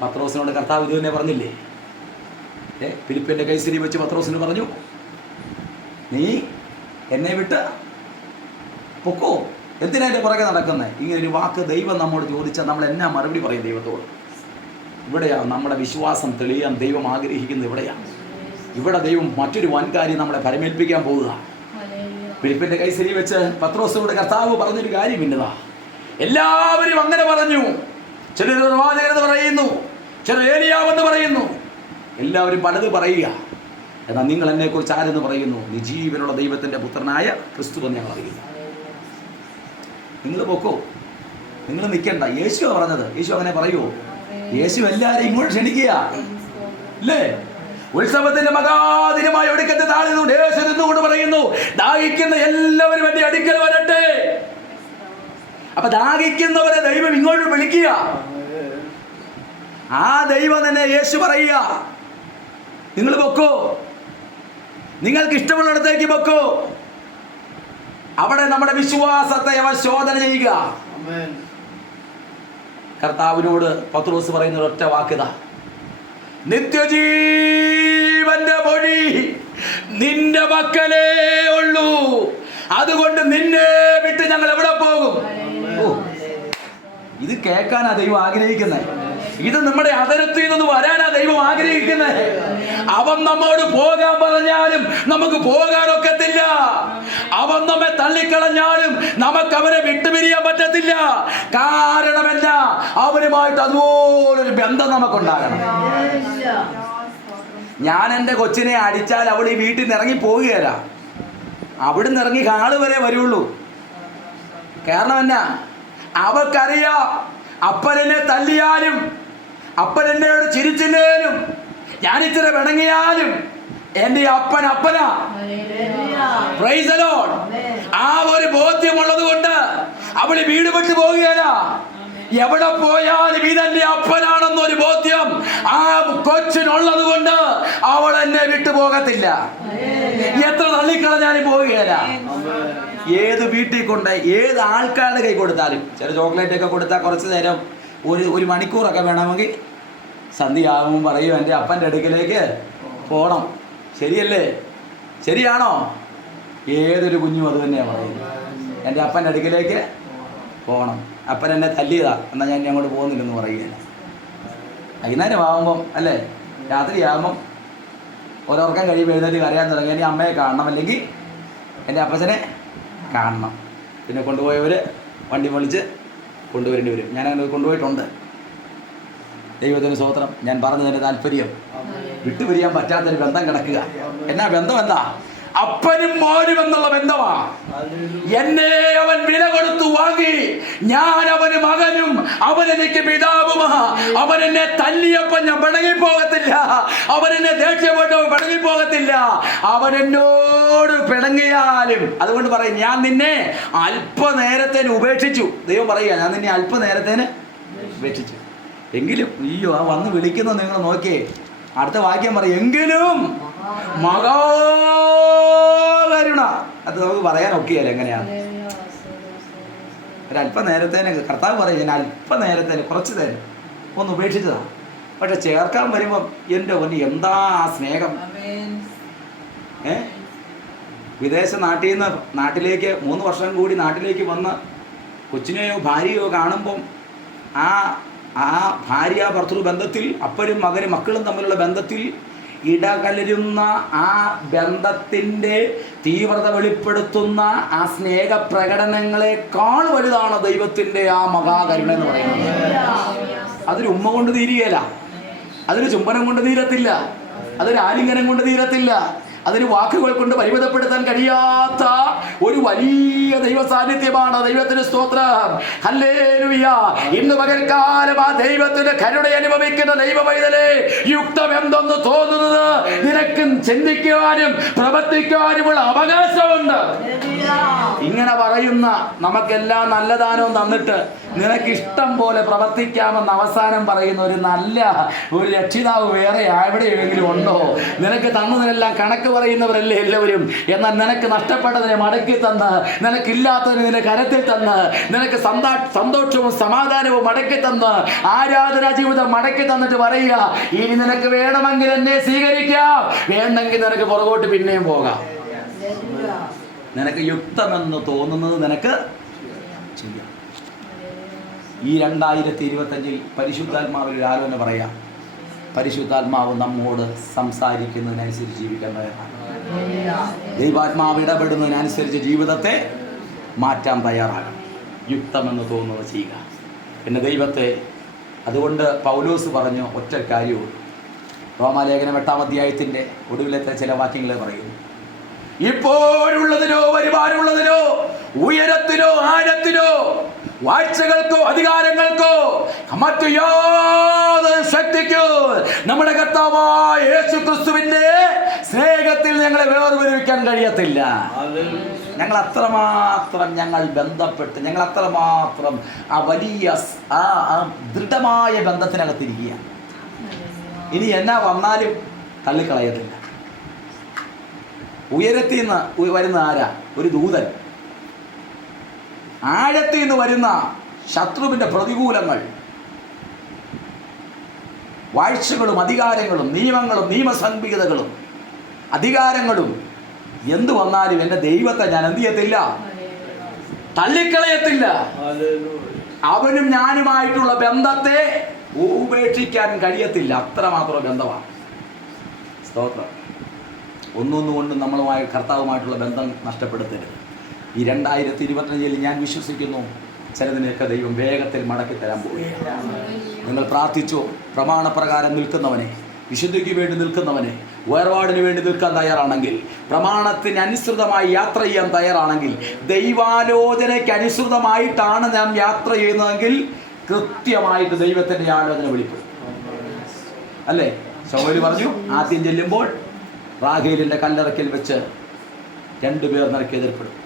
പത്രോസിനോട് കർത്താവ് ഇത് തന്നെ പറഞ്ഞില്ലേ? ഫിലിപ്പിൻ്റെ കൈസരി വെച്ച് പത്രോസിന് പറഞ്ഞു, നീ എന്നെ വിട്ട് പൊക്കോ, എന്തിനാ എൻ്റെ പുറകെ നടക്കുന്നത്? ഇങ്ങനൊരു വാക്ക് ദൈവം നമ്മോട് ചോദിച്ചാൽ നമ്മൾ എന്നാ മറുപടി പറയും ദൈവത്തോട്? ഇവിടെയാണ് നമ്മുടെ വിശ്വാസം തെളിയാൻ ദൈവം ആഗ്രഹിക്കുന്നത്. ഇവിടെ ദൈവം മറ്റൊരു വൻകാര്യം നമ്മളെ പരമേൽപ്പിക്കാൻ പോവുക. ഫിലിപ്പിൻ്റെ കൈസരി വെച്ച് പത്രോസിനോട് കർത്താവ് പറഞ്ഞൊരു കാര്യം ഇന്നതാ. എല്ലാവരും അങ്ങനെ പറഞ്ഞു. ചിലർ പ്രവാചകനെന്ന് പറയുന്നു, ചിലർ ഏലിയാവെന്ന് പറയുന്നു, എല്ലാവരും പലത് പറയുക. എന്നാൽ നിങ്ങൾ എന്നെക്കുറിച്ച് ആരെന്ന് പറയുന്നു? നീ ജീവനുള്ള ദൈവത്തിൻ്റെ പുത്രനായ ക്രിസ്തു എന്ന് ഞങ്ങൾ അറിയുന്നു. നിങ്ങൾ പൊക്കോ, നിങ്ങൾ നിൽക്കണ്ട. യേശു പറഞ്ഞത്. യേശു അങ്ങനെ പറയുമോ? യേശു എല്ലാവരെയും ഇങ്ങോട്ട് ക്ഷണിക്കുക അല്ലേ? ഉത്സവത്തിന്റെ മഹാദിനമായ ഒടുക്കത്തെ താഴ്ന്നു യേശു നിന്നുകൊണ്ട് പറയുന്നു, ദാഹിക്കുന്ന എല്ലാവരും എന്റെ അടുക്കൽ വരട്ടെ. അപ്പൊ ദാഹിക്കുന്നവരെ ദൈവം ഇങ്ങോട്ട് വിളിക്കുക. ആ ദൈവം തന്നെ യേശു പറയുക, നിങ്ങൾ പൊക്കോ, നിങ്ങൾക്ക് ഇഷ്ടമുള്ളിടത്തേക്ക് പൊക്കോ. അവിടെ നമ്മുടെ വിശ്വാസത്തെ അവൻ ശോധന ചെയ്യുക. കർത്താവിനോട് പത്രോസ് പറയുന്ന ഒറ്റ വാക്കിതാ, നിത്യജീവന്റെ മൊഴി നിന്റെ മക്കളേ ഉള്ളൂ, അതുകൊണ്ട് നിന്നെ വിട്ട് ഞങ്ങൾ എവിടെ പോകും? ഇത് കേൾക്കാനാ ദൈവം ആഗ്രഹിക്കുന്നത്. ഇത് നമ്മുടെ അതിരത്തിൽ നിന്ന് വരാനാ ദൈവം ആഗ്രഹിക്കുന്നത്. അവൻ നമ്മോട് പോകാൻ പറഞ്ഞാലും നമുക്ക് പോകാനൊക്കത്തില്ല. അവൻ നമ്മെ തള്ളിക്കളഞ്ഞാലും നമുക്ക് അവനെ വിട്ടുപിരിയാൻ പറ്റത്തില്ല. കാരണമെന്ന അവനുമായിട്ട് അതുപോലൊരു ബന്ധം നമുക്കുണ്ടാകണം. ഞാൻ എൻ്റെ കൊച്ചിനെ അടിച്ചാൽ അവൾ ഈ വീട്ടിൽ നിന്ന് ഇറങ്ങി പോവുകയല്ല, അവിടുന്ന് ഇറങ്ങി ഹാള് വരെ വരുള്ളൂ. കാരണം എന്നാ? അവക്കറിയാം, അപ്പനെന്നെ തല്ലിയാലും അപ്പനെന്നോട് ചിരിച്ചില്ലേലും ഞാൻ ഇച്ചിരി പിണങ്ങിയാലും എന്റെ അപ്പൻ അപ്പനാ. Praise the Lord. ആ ഒരു ബോധ്യമുള്ളത് കൊണ്ട് അവൾ വീട് വിട്ടു പോവുകയല്ല. എവിടെ പോയാലും ഇതെന്റെ അപ്പനാണെന്നൊരു ബോധ്യം ആ കൊച്ചിനുള്ളത് കൊണ്ട് അവൾ എന്നെ വിട്ടു പോകത്തില്ല. എത്ര തള്ളിക്കളഞ്ഞാലും പോവുകയല്ല. ഏത് വീട്ടിൽ കൊണ്ട് ഏത് ആൾക്കാരുടെ കൈ കൊടുത്താലും, ചില ചോക്ലേറ്റ് ഒക്കെ കൊടുത്താൽ കുറച്ച് നേരം ഒരു മണിക്കൂറൊക്കെ വേണമെങ്കിൽ സന്ധ്യയാകുമ്പോൾ പറയും എൻ്റെ അപ്പൻ്റെ അടുക്കിലേക്ക് പോകണം. ശരിയല്ലേ? ശരിയാണോ? ഏതൊരു കുഞ്ഞും അത് തന്നെയാണ് പറയുന്നത്. എൻ്റെ അപ്പൻ്റെ അടുക്കിലേക്ക് പോകണം. അപ്പൻ എന്നെ തല്ലിയതാ, എന്നാൽ ഞാൻ ഇനി അങ്ങോട്ട് പോകുന്നില്ലെന്ന് പറയുകയില്ല. വൈകുന്നേരം ആകുമ്പം അല്ലേ, രാത്രിയാകുമ്പം ഓരോർക്കം കഴിയുമ്പോൾ എഴുന്നേറ്റ് കരയാൻ തുടങ്ങി. എൻ്റെ അമ്മയെ കാണണം, അല്ലെങ്കിൽ എൻ്റെ അപ്പച്ചനെ കാണണം. പിന്നെ കൊണ്ടുപോയവർ വണ്ടി വിളിച്ച് കൊണ്ടുവരേണ്ടി വരും. ഞാനങ്ങനെ കൊണ്ടുപോയിട്ടുണ്ട്. ദൈവത്തിന് സ്തോത്രം. ഞാൻ പറഞ്ഞതിൻ്റെ താല്പര്യം, വിട്ടുപിരിയാൻ പറ്റാത്തൊരു ബന്ധം കിടക്കുക. എന്നാ ബന്ധം? എന്താ? അപ്പനും മോനും എന്നുള്ള ബന്ധമാ. എന്നെ അവൻ വില കൊടുത്തു വാങ്ങി. ഞാൻ അവന് മകനും, അവൻ എനിക്ക് പിതാവുമാ. അവൻ എന്നെ തല്ലിയപ്പോൾ ഞാൻ പിണങ്ങിപ്പോകത്തില്ല. അവൻ എന്നെ ദേഷ്യപ്പെട്ടപ്പോൾ പിണങ്ങിപ്പോകത്തില്ല. അവൻ എന്നോട് പിണങ്ങിയാലും, അതുകൊണ്ട് പറയും ഞാൻ നിന്നെ അല്പനേരത്തേന് ഉപേക്ഷിച്ചു. ദൈവം പറയുക, ഞാൻ നിന്നെ അല്പനേരത്തേന് ഉപേക്ഷിച്ചു. എങ്കിലും അയ്യോ, ആ വന്ന് വിളിക്കുന്നത് നിങ്ങൾ നോക്കിയേ. അടുത്ത വാക്യം പറയും, എങ്കിലും മഹാകരുണ. അത് നമുക്ക് പറയാൻ ഒക്കെയല്ല. എങ്ങനെയാണ്? ഒരല്പനേരത്തേന് കർത്താവ് പറയും, ഞാൻ അല്പനേരത്തേന് കുറച്ച് നേരം ഒന്ന് ഉപേക്ഷിച്ചതാണ്. പക്ഷെ ചേർക്കാൻ വരുമ്പം എൻ്റെ ഒന്ന് എന്താ ആ സ്നേഹം. വിദേശ നാട്ടിൽ നിന്ന് നാട്ടിലേക്ക് 3 വർഷം കൂടി നാട്ടിലേക്ക് വന്ന് കൊച്ചിനെയോ ഭാര്യയോ കാണുമ്പം ആ ഭാര്യ ഭർത്തൃ ബന്ധത്തിൽ, അപ്പനും മകനും മക്കളും തമ്മിലുള്ള ബന്ധത്തിൽ ഇടകലരുന്ന ആ ബന്ധത്തിൻ്റെ തീവ്രത വെളിപ്പെടുത്തുന്ന ആ സ്നേഹപ്രകടനങ്ങളെക്കാൾ വലുതാണ് ദൈവത്തിൻ്റെ ആ മഹാകരുണ എന്ന് പറയുന്നത്. അതൊരു ഉമ്മ കൊണ്ട് തീരുകയില്ല, അതൊരു ചുംബനം കൊണ്ട് തീരത്തില്ല, അതൊരു ആലിംഗനം കൊണ്ട് തീരത്തില്ല, അതിന് വാക്കുകൾ കൊണ്ട് പരിമിതപ്പെടുത്താൻ കഴിയാത്ത ഒരു വലിയ ദൈവ സാന്നിധ്യമാണ്. ദൈവത്തിന് സ്തോത്രം. ഹല്ലേലൂയ. ഇന്ന് പകൽക്കാലം ആ ദൈവത്തിന്റെ കരുണ അനുഭവിക്കുന്ന ദൈവ പൈതലേ, യുക്തം എന്തെന്ന് തോന്നുന്നത് നിനക്കും ചിന്തിക്കുവാനും പ്രവർത്തിക്കുവാനുമുള്ള അവകാശമുണ്ട്. ഇങ്ങനെ പറയുന്ന നമുക്കെല്ലാം നല്ലദാനവും തന്നിട്ട് നിനക്ക് ഇഷ്ടം പോലെ പ്രവർത്തിക്കാമെന്ന് അവസാനം പറയുന്ന ഒരു രക്ഷിതാവ് വേറെ എവിടെയെങ്കിലും ഉണ്ടോ? നിനക്ക് തന്നതിനെല്ലാം കണക്ക് പറയുന്നവരല്ലേ എല്ലാവരും. എന്നാൽ നിനക്ക് നഷ്ടപ്പെട്ടതിനെ മടക്കി തന്ന്, നിനക്കില്ലാത്തതിനെ നിന്റെ കരത്തിൽ തന്ന്, നിനക്ക് സന്തോഷവും സമാധാനവും മടക്കി തന്ന്, ആരാധനാ ജീവിതം മടക്കി തന്നിട്ട് പറയുക, ഇനി നിനക്ക് വേണമെങ്കിൽ എന്നെ സ്വീകരിക്കാം, വേണ്ടെങ്കിൽ നിനക്ക് പുറകോട്ട് പിന്നെയും പോകാം. നിനക്ക് യുക്തമെന്ന് തോന്നുന്നത് നിനക്ക് ചെയ്യാം. ഈ 2025 പരിശുദ്ധാത്മാവിൽ ഒരു ആലോചന പറയാം. പരിശുദ്ധാത്മാവ് നമ്മോട് സംസാരിക്കുന്നതിനനുസരിച്ച് ജീവിക്കാൻ തയ്യാറാണ്. ദൈവാത്മാവ് ഇടപെടുന്നതിനനുസരിച്ച് ജീവിതത്തെ മാറ്റാൻ തയ്യാറാകണം. യുക്തമെന്ന് തോന്നുന്നത് ചെയ്യുക. പിന്നെ ദൈവത്തെ, അതുകൊണ്ട് പൗലോസ് പറഞ്ഞു ഒറ്റ കാര്യവും, റോമാലേഖനം 8-ാം അധ്യായത്തിൻ്റെ ഒടുവിലത്തെ ചില വാക്യങ്ങളെ പറയുന്നു, ഇപ്പോഴുള്ളതിനോ വരുവാനുള്ളതിനോ ഉയരത്തിനോ ആഴത്തിനോ വാഴ്ചകൾക്കോ അധികാരങ്ങൾക്കോ മറ്റു യാതൊരു ശക്തിക്കോ നമ്മുടെ കർത്താവായ യേശുക്രിസ്തുവിന്റെ സ്നേഹത്തിൽ ഞങ്ങളെ വേർതിരിക്കാൻ കഴിയത്തില്ല. ഞങ്ങൾ അത്രമാത്രം ബന്ധപ്പെട്ട്, ഞങ്ങൾ അത്രമാത്രം ആ വലിയ ആ ദൃഢമായ ബന്ധത്തിനകത്തിരിക്കുക. ഇനി എന്നാ വന്നാലും തള്ളിക്കളയത്തില്ല. ഉയരത്തിൽ നിന്ന് വരുന്ന ആരാ? ഒരു ദൂതൻ. ആഴത്തിൽ നിന്ന് വരുന്ന ശത്രുവിൻ്റെ പ്രതികൂലങ്ങൾ, വാഴ്ചകളും അധികാരങ്ങളും നിയമങ്ങളും നിയമസംഹിതകളും അധികാരങ്ങളും എന്തു വന്നാലും എൻ്റെ ദൈവത്തെ ഞാൻ എന്ത് ചെയ്യത്തില്ല, തള്ളിക്കളയത്തില്ല. അവനും ഞാനുമായിട്ടുള്ള ബന്ധത്തെ ഉപേക്ഷിക്കാൻ കഴിയത്തില്ല. അത്രമാത്രം ബന്ധമാണ്. സ്തോത്രം. ഒന്നൊന്നുകൊണ്ടും നമ്മളുമായി കർത്താവുമായിട്ടുള്ള ബന്ധം നഷ്ടപ്പെടുത്തരുത്. ഈ 2025 ഞാൻ വിശ്വസിക്കുന്നു ചിലതിനൊക്കെ ദൈവം വേഗത്തിൽ മടക്കി തരാൻ പോവുകയാണ്. നിങ്ങൾ പ്രാർത്ഥിച്ചോ? പ്രമാണപ്രകാരം നിൽക്കുന്നവനെ, വിശുദ്ധിക്ക് വേണ്ടി നിൽക്കുന്നവനെ, വേർപാടിന് വേണ്ടി നിൽക്കാൻ തയ്യാറാണെങ്കിൽ, പ്രമാണത്തിന് അനുസൃതമായി യാത്ര ചെയ്യാൻ തയ്യാറാണെങ്കിൽ, ദൈവാലോചനയ്ക്ക് അനുസൃതമായിട്ടാണ് നാം യാത്ര ചെയ്യുന്നതെങ്കിൽ കൃത്യമായിട്ട് ദൈവത്തിൻ്റെ ആലോചന വെളിപ്പെടും. അല്ലേ? ശമൂവേൽ പറഞ്ഞു, ആദ്യം ചെല്ലുമ്പോൾ റാഹേലിൻ്റെ കല്ലറയ്ക്കൽ വെച്ച് 2 പേർ നിനക്ക് എതിർപ്പെടും.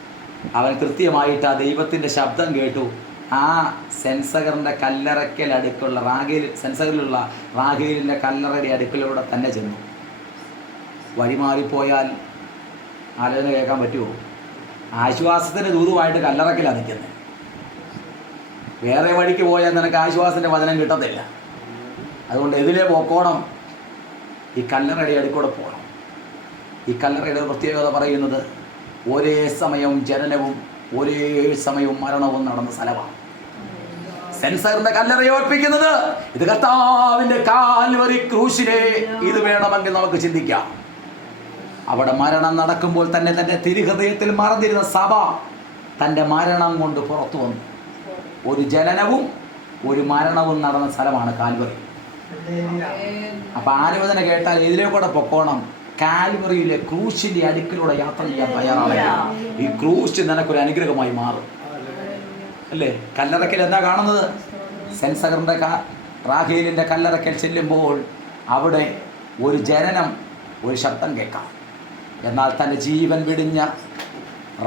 അവൻ കൃത്യമായിട്ട് ആ ദൈവത്തിൻ്റെ ശബ്ദം കേട്ടു. ആ സെൻസറിൻ്റെ കല്ലറയ്ക്കൽ അടുക്കുള്ള സെൻസറിലുള്ള റാഹേലിൻ്റെ കല്ലറയുടെ അടുക്കിലൂടെ തന്നെ ചെന്നു. വഴിമാറിപ്പോയാൽ ആലോചന കേൾക്കാൻ പറ്റുമോ? ആശ്വാസത്തിൻ്റെ ദൂതുമായിട്ട് കല്ലറയ്ക്കലാണ് നിൽക്കുന്നത്. വേറെ വഴിക്ക് പോയാൽ നിനക്ക് ആശ്വാസത്തിൻ്റെ വചനം കിട്ടത്തില്ല. അതുകൊണ്ട് എതിലേ പോക്കോണം? ഈ കല്ലറയുടെ അടുക്കൂടെ പോകണം. ഈ കല്ലറയുടെ പ്രത്യേകത പറയുന്നത് ഒരേ സമയം ജനനവും ഒരേ സമയവും മരണവും നടന്ന സ്ഥലമാണ്. സെൻസറിന്റെ കല്ലറയെ ഓർപ്പിക്കുന്നത് ഇത് കർത്താവിന്റെ കാൽവരി ക്രൂശിലെ ഇത് വേണമെങ്കിൽ നമുക്ക് ചിന്തിക്കാം. അവിടെ മരണം നടക്കുമ്പോൾ തന്നെ തൻ്റെ തിരുഹൃദയത്തിൽ മറന്നിരുന്ന സഭ തൻ്റെ മരണം കൊണ്ട് പുറത്തു വന്നു. ഒരു ജനനവും ഒരു മരണവും നടന്ന സ്ഥലമാണ് കാൽവറി. അപ്പൊ ആലോചന കേട്ടാൽ ഇതിലേക്കൂടെ പൊക്കോണം. കാൽവറിയിലെ ക്രൂശിന്റെ അടുക്കിലൂടെ യാത്ര ചെയ്യാൻ തയ്യാറാണെങ്കിൽ ഈ ക്രൂശ് നിനക്കൊരു അനുഗ്രഹമായി മാറും, അല്ലേ? കല്ലറയ്ക്കൽ എന്താ കാണുന്നത്? സെൻസറിന്റെ റാഹേലിന്റെ കല്ലറയ്ക്കൽ ചെല്ലുമ്പോൾ അവിടെ ഒരു ജനനം, ഒരു ശബ്ദം കേൾക്കാം. എന്നാൽ തൻ്റെ ജീവൻ വെടിഞ്ഞ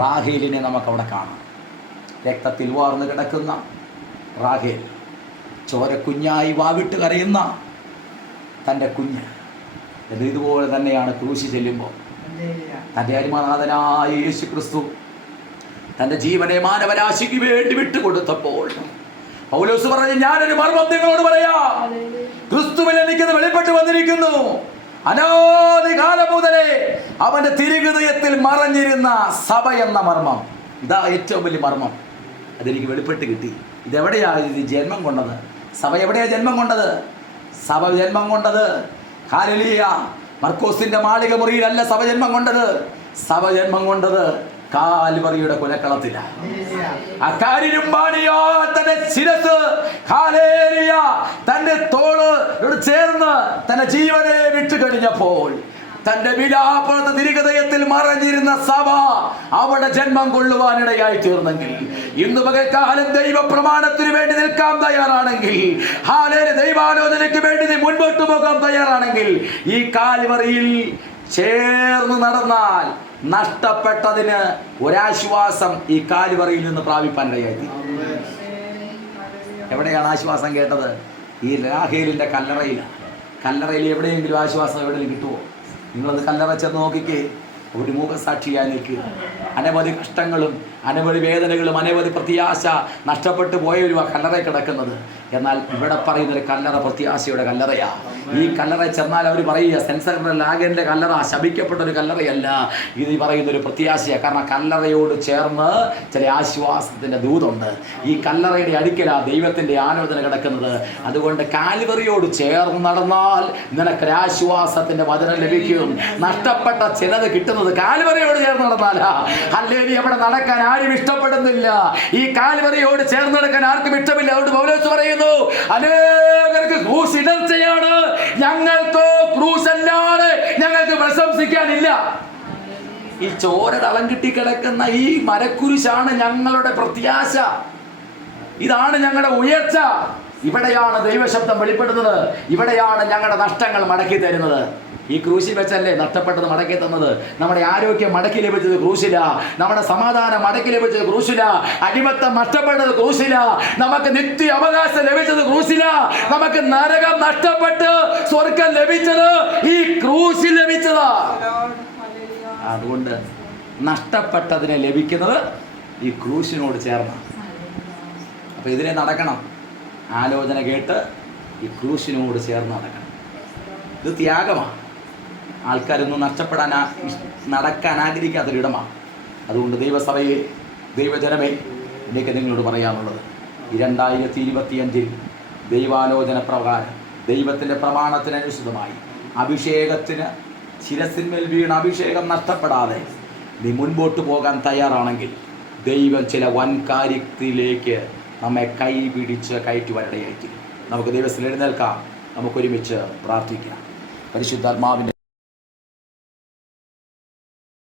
റാഹേലിനെ നമുക്കവിടെ കാണാം. രക്തത്തിൽ വാർന്നു കിടക്കുന്ന റാഹേൽ, ചോരക്കുഞ്ഞായി വാവിട്ട് കരയുന്ന തൻ്റെ കുഞ്ഞ്. ഇതുപോലെ തന്നെയാണ് ക്രൂശി ചെല്ലുമ്പോൾ തൻ്റെ അരിമനാഥനായ യേശു ക്രിസ്തു തൻ്റെ ജീവനെ മാനവരാശിക്ക് വേണ്ടി വിട്ടുകൊടുത്തപ്പോൾ പൗലോസ് പറഞ്ഞു, ഞാനൊരു മർമ്മം നിങ്ങളോട് പറയാം, ക്രിസ്തുവിൽ എനിക്കത് വെളിപ്പെട്ട് വന്നിരിക്കുന്നു. അനാദികാലം മുതലേ അവന്റെ തിരുഹൃദയത്തിൽ മറഞ്ഞിരുന്ന സഭ എന്ന മർമ്മം, ഇതാ ഏറ്റവും വലിയ മർമ്മം. അതെനിക്ക് വെളിപ്പെട്ട് കിട്ടി. ഇതെവിടെയാ ഇത് ജന്മം കൊണ്ടത്? സഭ എവിടെയാ ജന്മം കൊണ്ടത്? സഭ ജന്മം കൊണ്ടത് ഹല്ലേലൂയ മർക്കോസിന്റെ മാളിക മുറിയിലല്ല സഭ ജന്മം കൊണ്ടത്. സഭ ജന്മം കൊണ്ടത് കാൽവറിയുടെ കുലക്കളത്തിലാണ്. തന്റെ ശിരസ് തന്റെ തോള് ചേർന്ന് തന്റെ ജീവനെ വിട്ടു കഴിഞ്ഞപ്പോൾ തന്റെ വിലാപത്തെ തിരുഹൃദയത്തിൽ മറഞ്ഞിരുന്ന സഭ അവിടെ ജന്മം കൊള്ളുവാനിടയായി തീർന്നെങ്കിൽ, ഇന്ന് പകൽക്കാലം ദൈവ പ്രമാണത്തിന് വേണ്ടി നിൽക്കാൻ തയ്യാറാണെങ്കിൽ, ദൈവാലോചനയ്ക്ക് വേണ്ടി നീ മുൻപോട്ട് പോകാൻ തയ്യാറാണെങ്കിൽ, ഈ കാൽവറിയിൽ ചേർന്ന് നടന്നാൽ നഷ്ടപ്പെട്ടതിന് ഒരാശ്വാസം ഈ കാൽവറിയിൽ നിന്ന് പ്രാപിപ്പാനിടയായി. എവിടെയാണ് ആശ്വാസം കേട്ടത്? ഈ റാഹേലിന്റെ കല്ലറയിലാണ്. കല്ലറയിൽ എവിടെയെങ്കിലും ആശ്വാസം എവിടെയെങ്കിലും കിട്ടുമോ? നിങ്ങളത് കല്ലറ ചെന്ന് നോക്കിക്കേ. ഒരു മൂകസാക്ഷിയായി നിൽക്കുക. അനവധി കഷ്ടങ്ങളും അനവധി വേദനകളും അനവധി പ്രത്യാശ നഷ്ടപ്പെട്ടു പോയൊരു കല്ലറയിൽ കിടക്കുന്നത്. എന്നാൽ ഇവിടെ പറയുന്നൊരു കല്ലറ പ്രത്യാശയുടെ കല്ലറയാ. ഈ കല്ലറ ചെന്നാൽ അവർ പറയുക, സെൻസറിന്റെ ലാഗന്റെ കല്ലറ ശപിക്കപ്പെട്ട ഒരു കല്ലറയല്ല, ഇത് പറയുന്നൊരു പ്രത്യാശയാണ്. കാരണം കല്ലറയോട് ചേർന്ന് ചില ആശ്വാസത്തിന്റെ ദൂതുണ്ട്. ഈ കല്ലറയുടെ അടുക്കലാ ദൈവത്തിന്റെ ആലോചന കിടക്കുന്നത്. അതുകൊണ്ട് കാൽവറിയോട് ചേർന്ന് നടന്നാൽ നിനക്കൊരാശ്വാസത്തിന്റെ വചനം ലഭിക്കും. നഷ്ടപ്പെട്ട ചിലത് കിട്ടുന്നത് കാൽവറിയോട് ചേർന്ന് നടന്നാലാ. ഹല്ലേലൂയ. അവിടെ നടക്കാൻ ആരും ഇഷ്ടപ്പെടുന്നില്ല. ഈ കാൽവറിയോട് ചേർന്ന് നടക്കാൻ ആർക്കും ഇഷ്ടമില്ല. അതുകൊണ്ട് പൗലോസ് പറയുന്നു, അനേകർക്ക് ക്രൂശ് ഇടർച്ചയാണ്, ഞങ്ങൾക്കോ ക്രൂശ് അല്ലാതെ ഞങ്ങൾക്ക് പ്രശംസിക്കാനില്ല. ഈ ചോര തളം കിട്ടി കിടക്കുന്ന ഈ മരക്കുരിശാണ് ഞങ്ങളുടെ പ്രത്യാശ. ഇതാണ് ഞങ്ങളുടെ ഉയർച്ച. ഇവിടെയാണ് ദൈവശബ്ദം വെളിപ്പെടുന്നത്. ഇവിടെയാണ് ഞങ്ങളുടെ നഷ്ടങ്ങൾ മടക്കി തരുന്നത്. ഈ ക്രൂശിൽ വെച്ചല്ലേ നഷ്ടപ്പെട്ടത് മടക്കി തന്നത്. നമ്മുടെ ആരോഗ്യം മടക്കി ലഭിച്ചത് ക്രൂശില, നമ്മുടെ സമാധാനം മടക്കി ലഭിച്ചത് ക്രൂശില, അടിമത്തം നഷ്ടപ്പെട്ടത് ക്രൂശില, നമുക്ക് നിത്യ അവകാശം ലഭിച്ചത് ക്രൂശില, നമുക്ക് നരകം നഷ്ടപ്പെട്ട് സ്വർഗം ലഭിച്ചത് ഈ ക്രൂശിൽ ലഭിച്ചതാ. അതുകൊണ്ട് നഷ്ടപ്പെട്ടതിനെ ലഭിക്കുന്നത് ഈ ക്രൂശിനോട് ചേർന്ന്. അപ്പൊ ഇതിനെ നടക്കണം. ആലോചന കേട്ട് ഈ ക്രൂശിനോട് ചേർന്ന് നടക്കണം. ഇത് ത്യാഗമാണ്. ആൾക്കാരൊന്നും നഷ്ടപ്പെടാൻ നടക്കാൻ ആഗ്രഹിക്കാത്തൊരിടമാണ്. അതുകൊണ്ട് ദൈവസഭയെ, ദൈവജനമേ, എനിക്ക് നിങ്ങളോട് പറയാനുള്ളത്, ഈ 2025 ദൈവാലോചന പ്രകാരം ദൈവത്തിൻ്റെ പ്രമാണത്തിനനുസൃതമായി അഭിഷേകത്തിന് ശിരസിന്മേൽ വീണ അഭിഷേകം നഷ്ടപ്പെടാതെ നീ മുൻപോട്ട് പോകാൻ തയ്യാറാണെങ്കിൽ ദൈവം ചില വൻ കാര്യത്തിലേക്ക് നമ്മെ കൈപിടിച്ച് കയറ്റി വരടയായിരിക്കും. നമുക്ക് ദൈവത്തിൽ എഴുന്നേൽക്കാം. നമുക്കൊരുമിച്ച് പ്രാർത്ഥിക്കാം. പരിശുദ്ധാത്മാവിൻ്റെ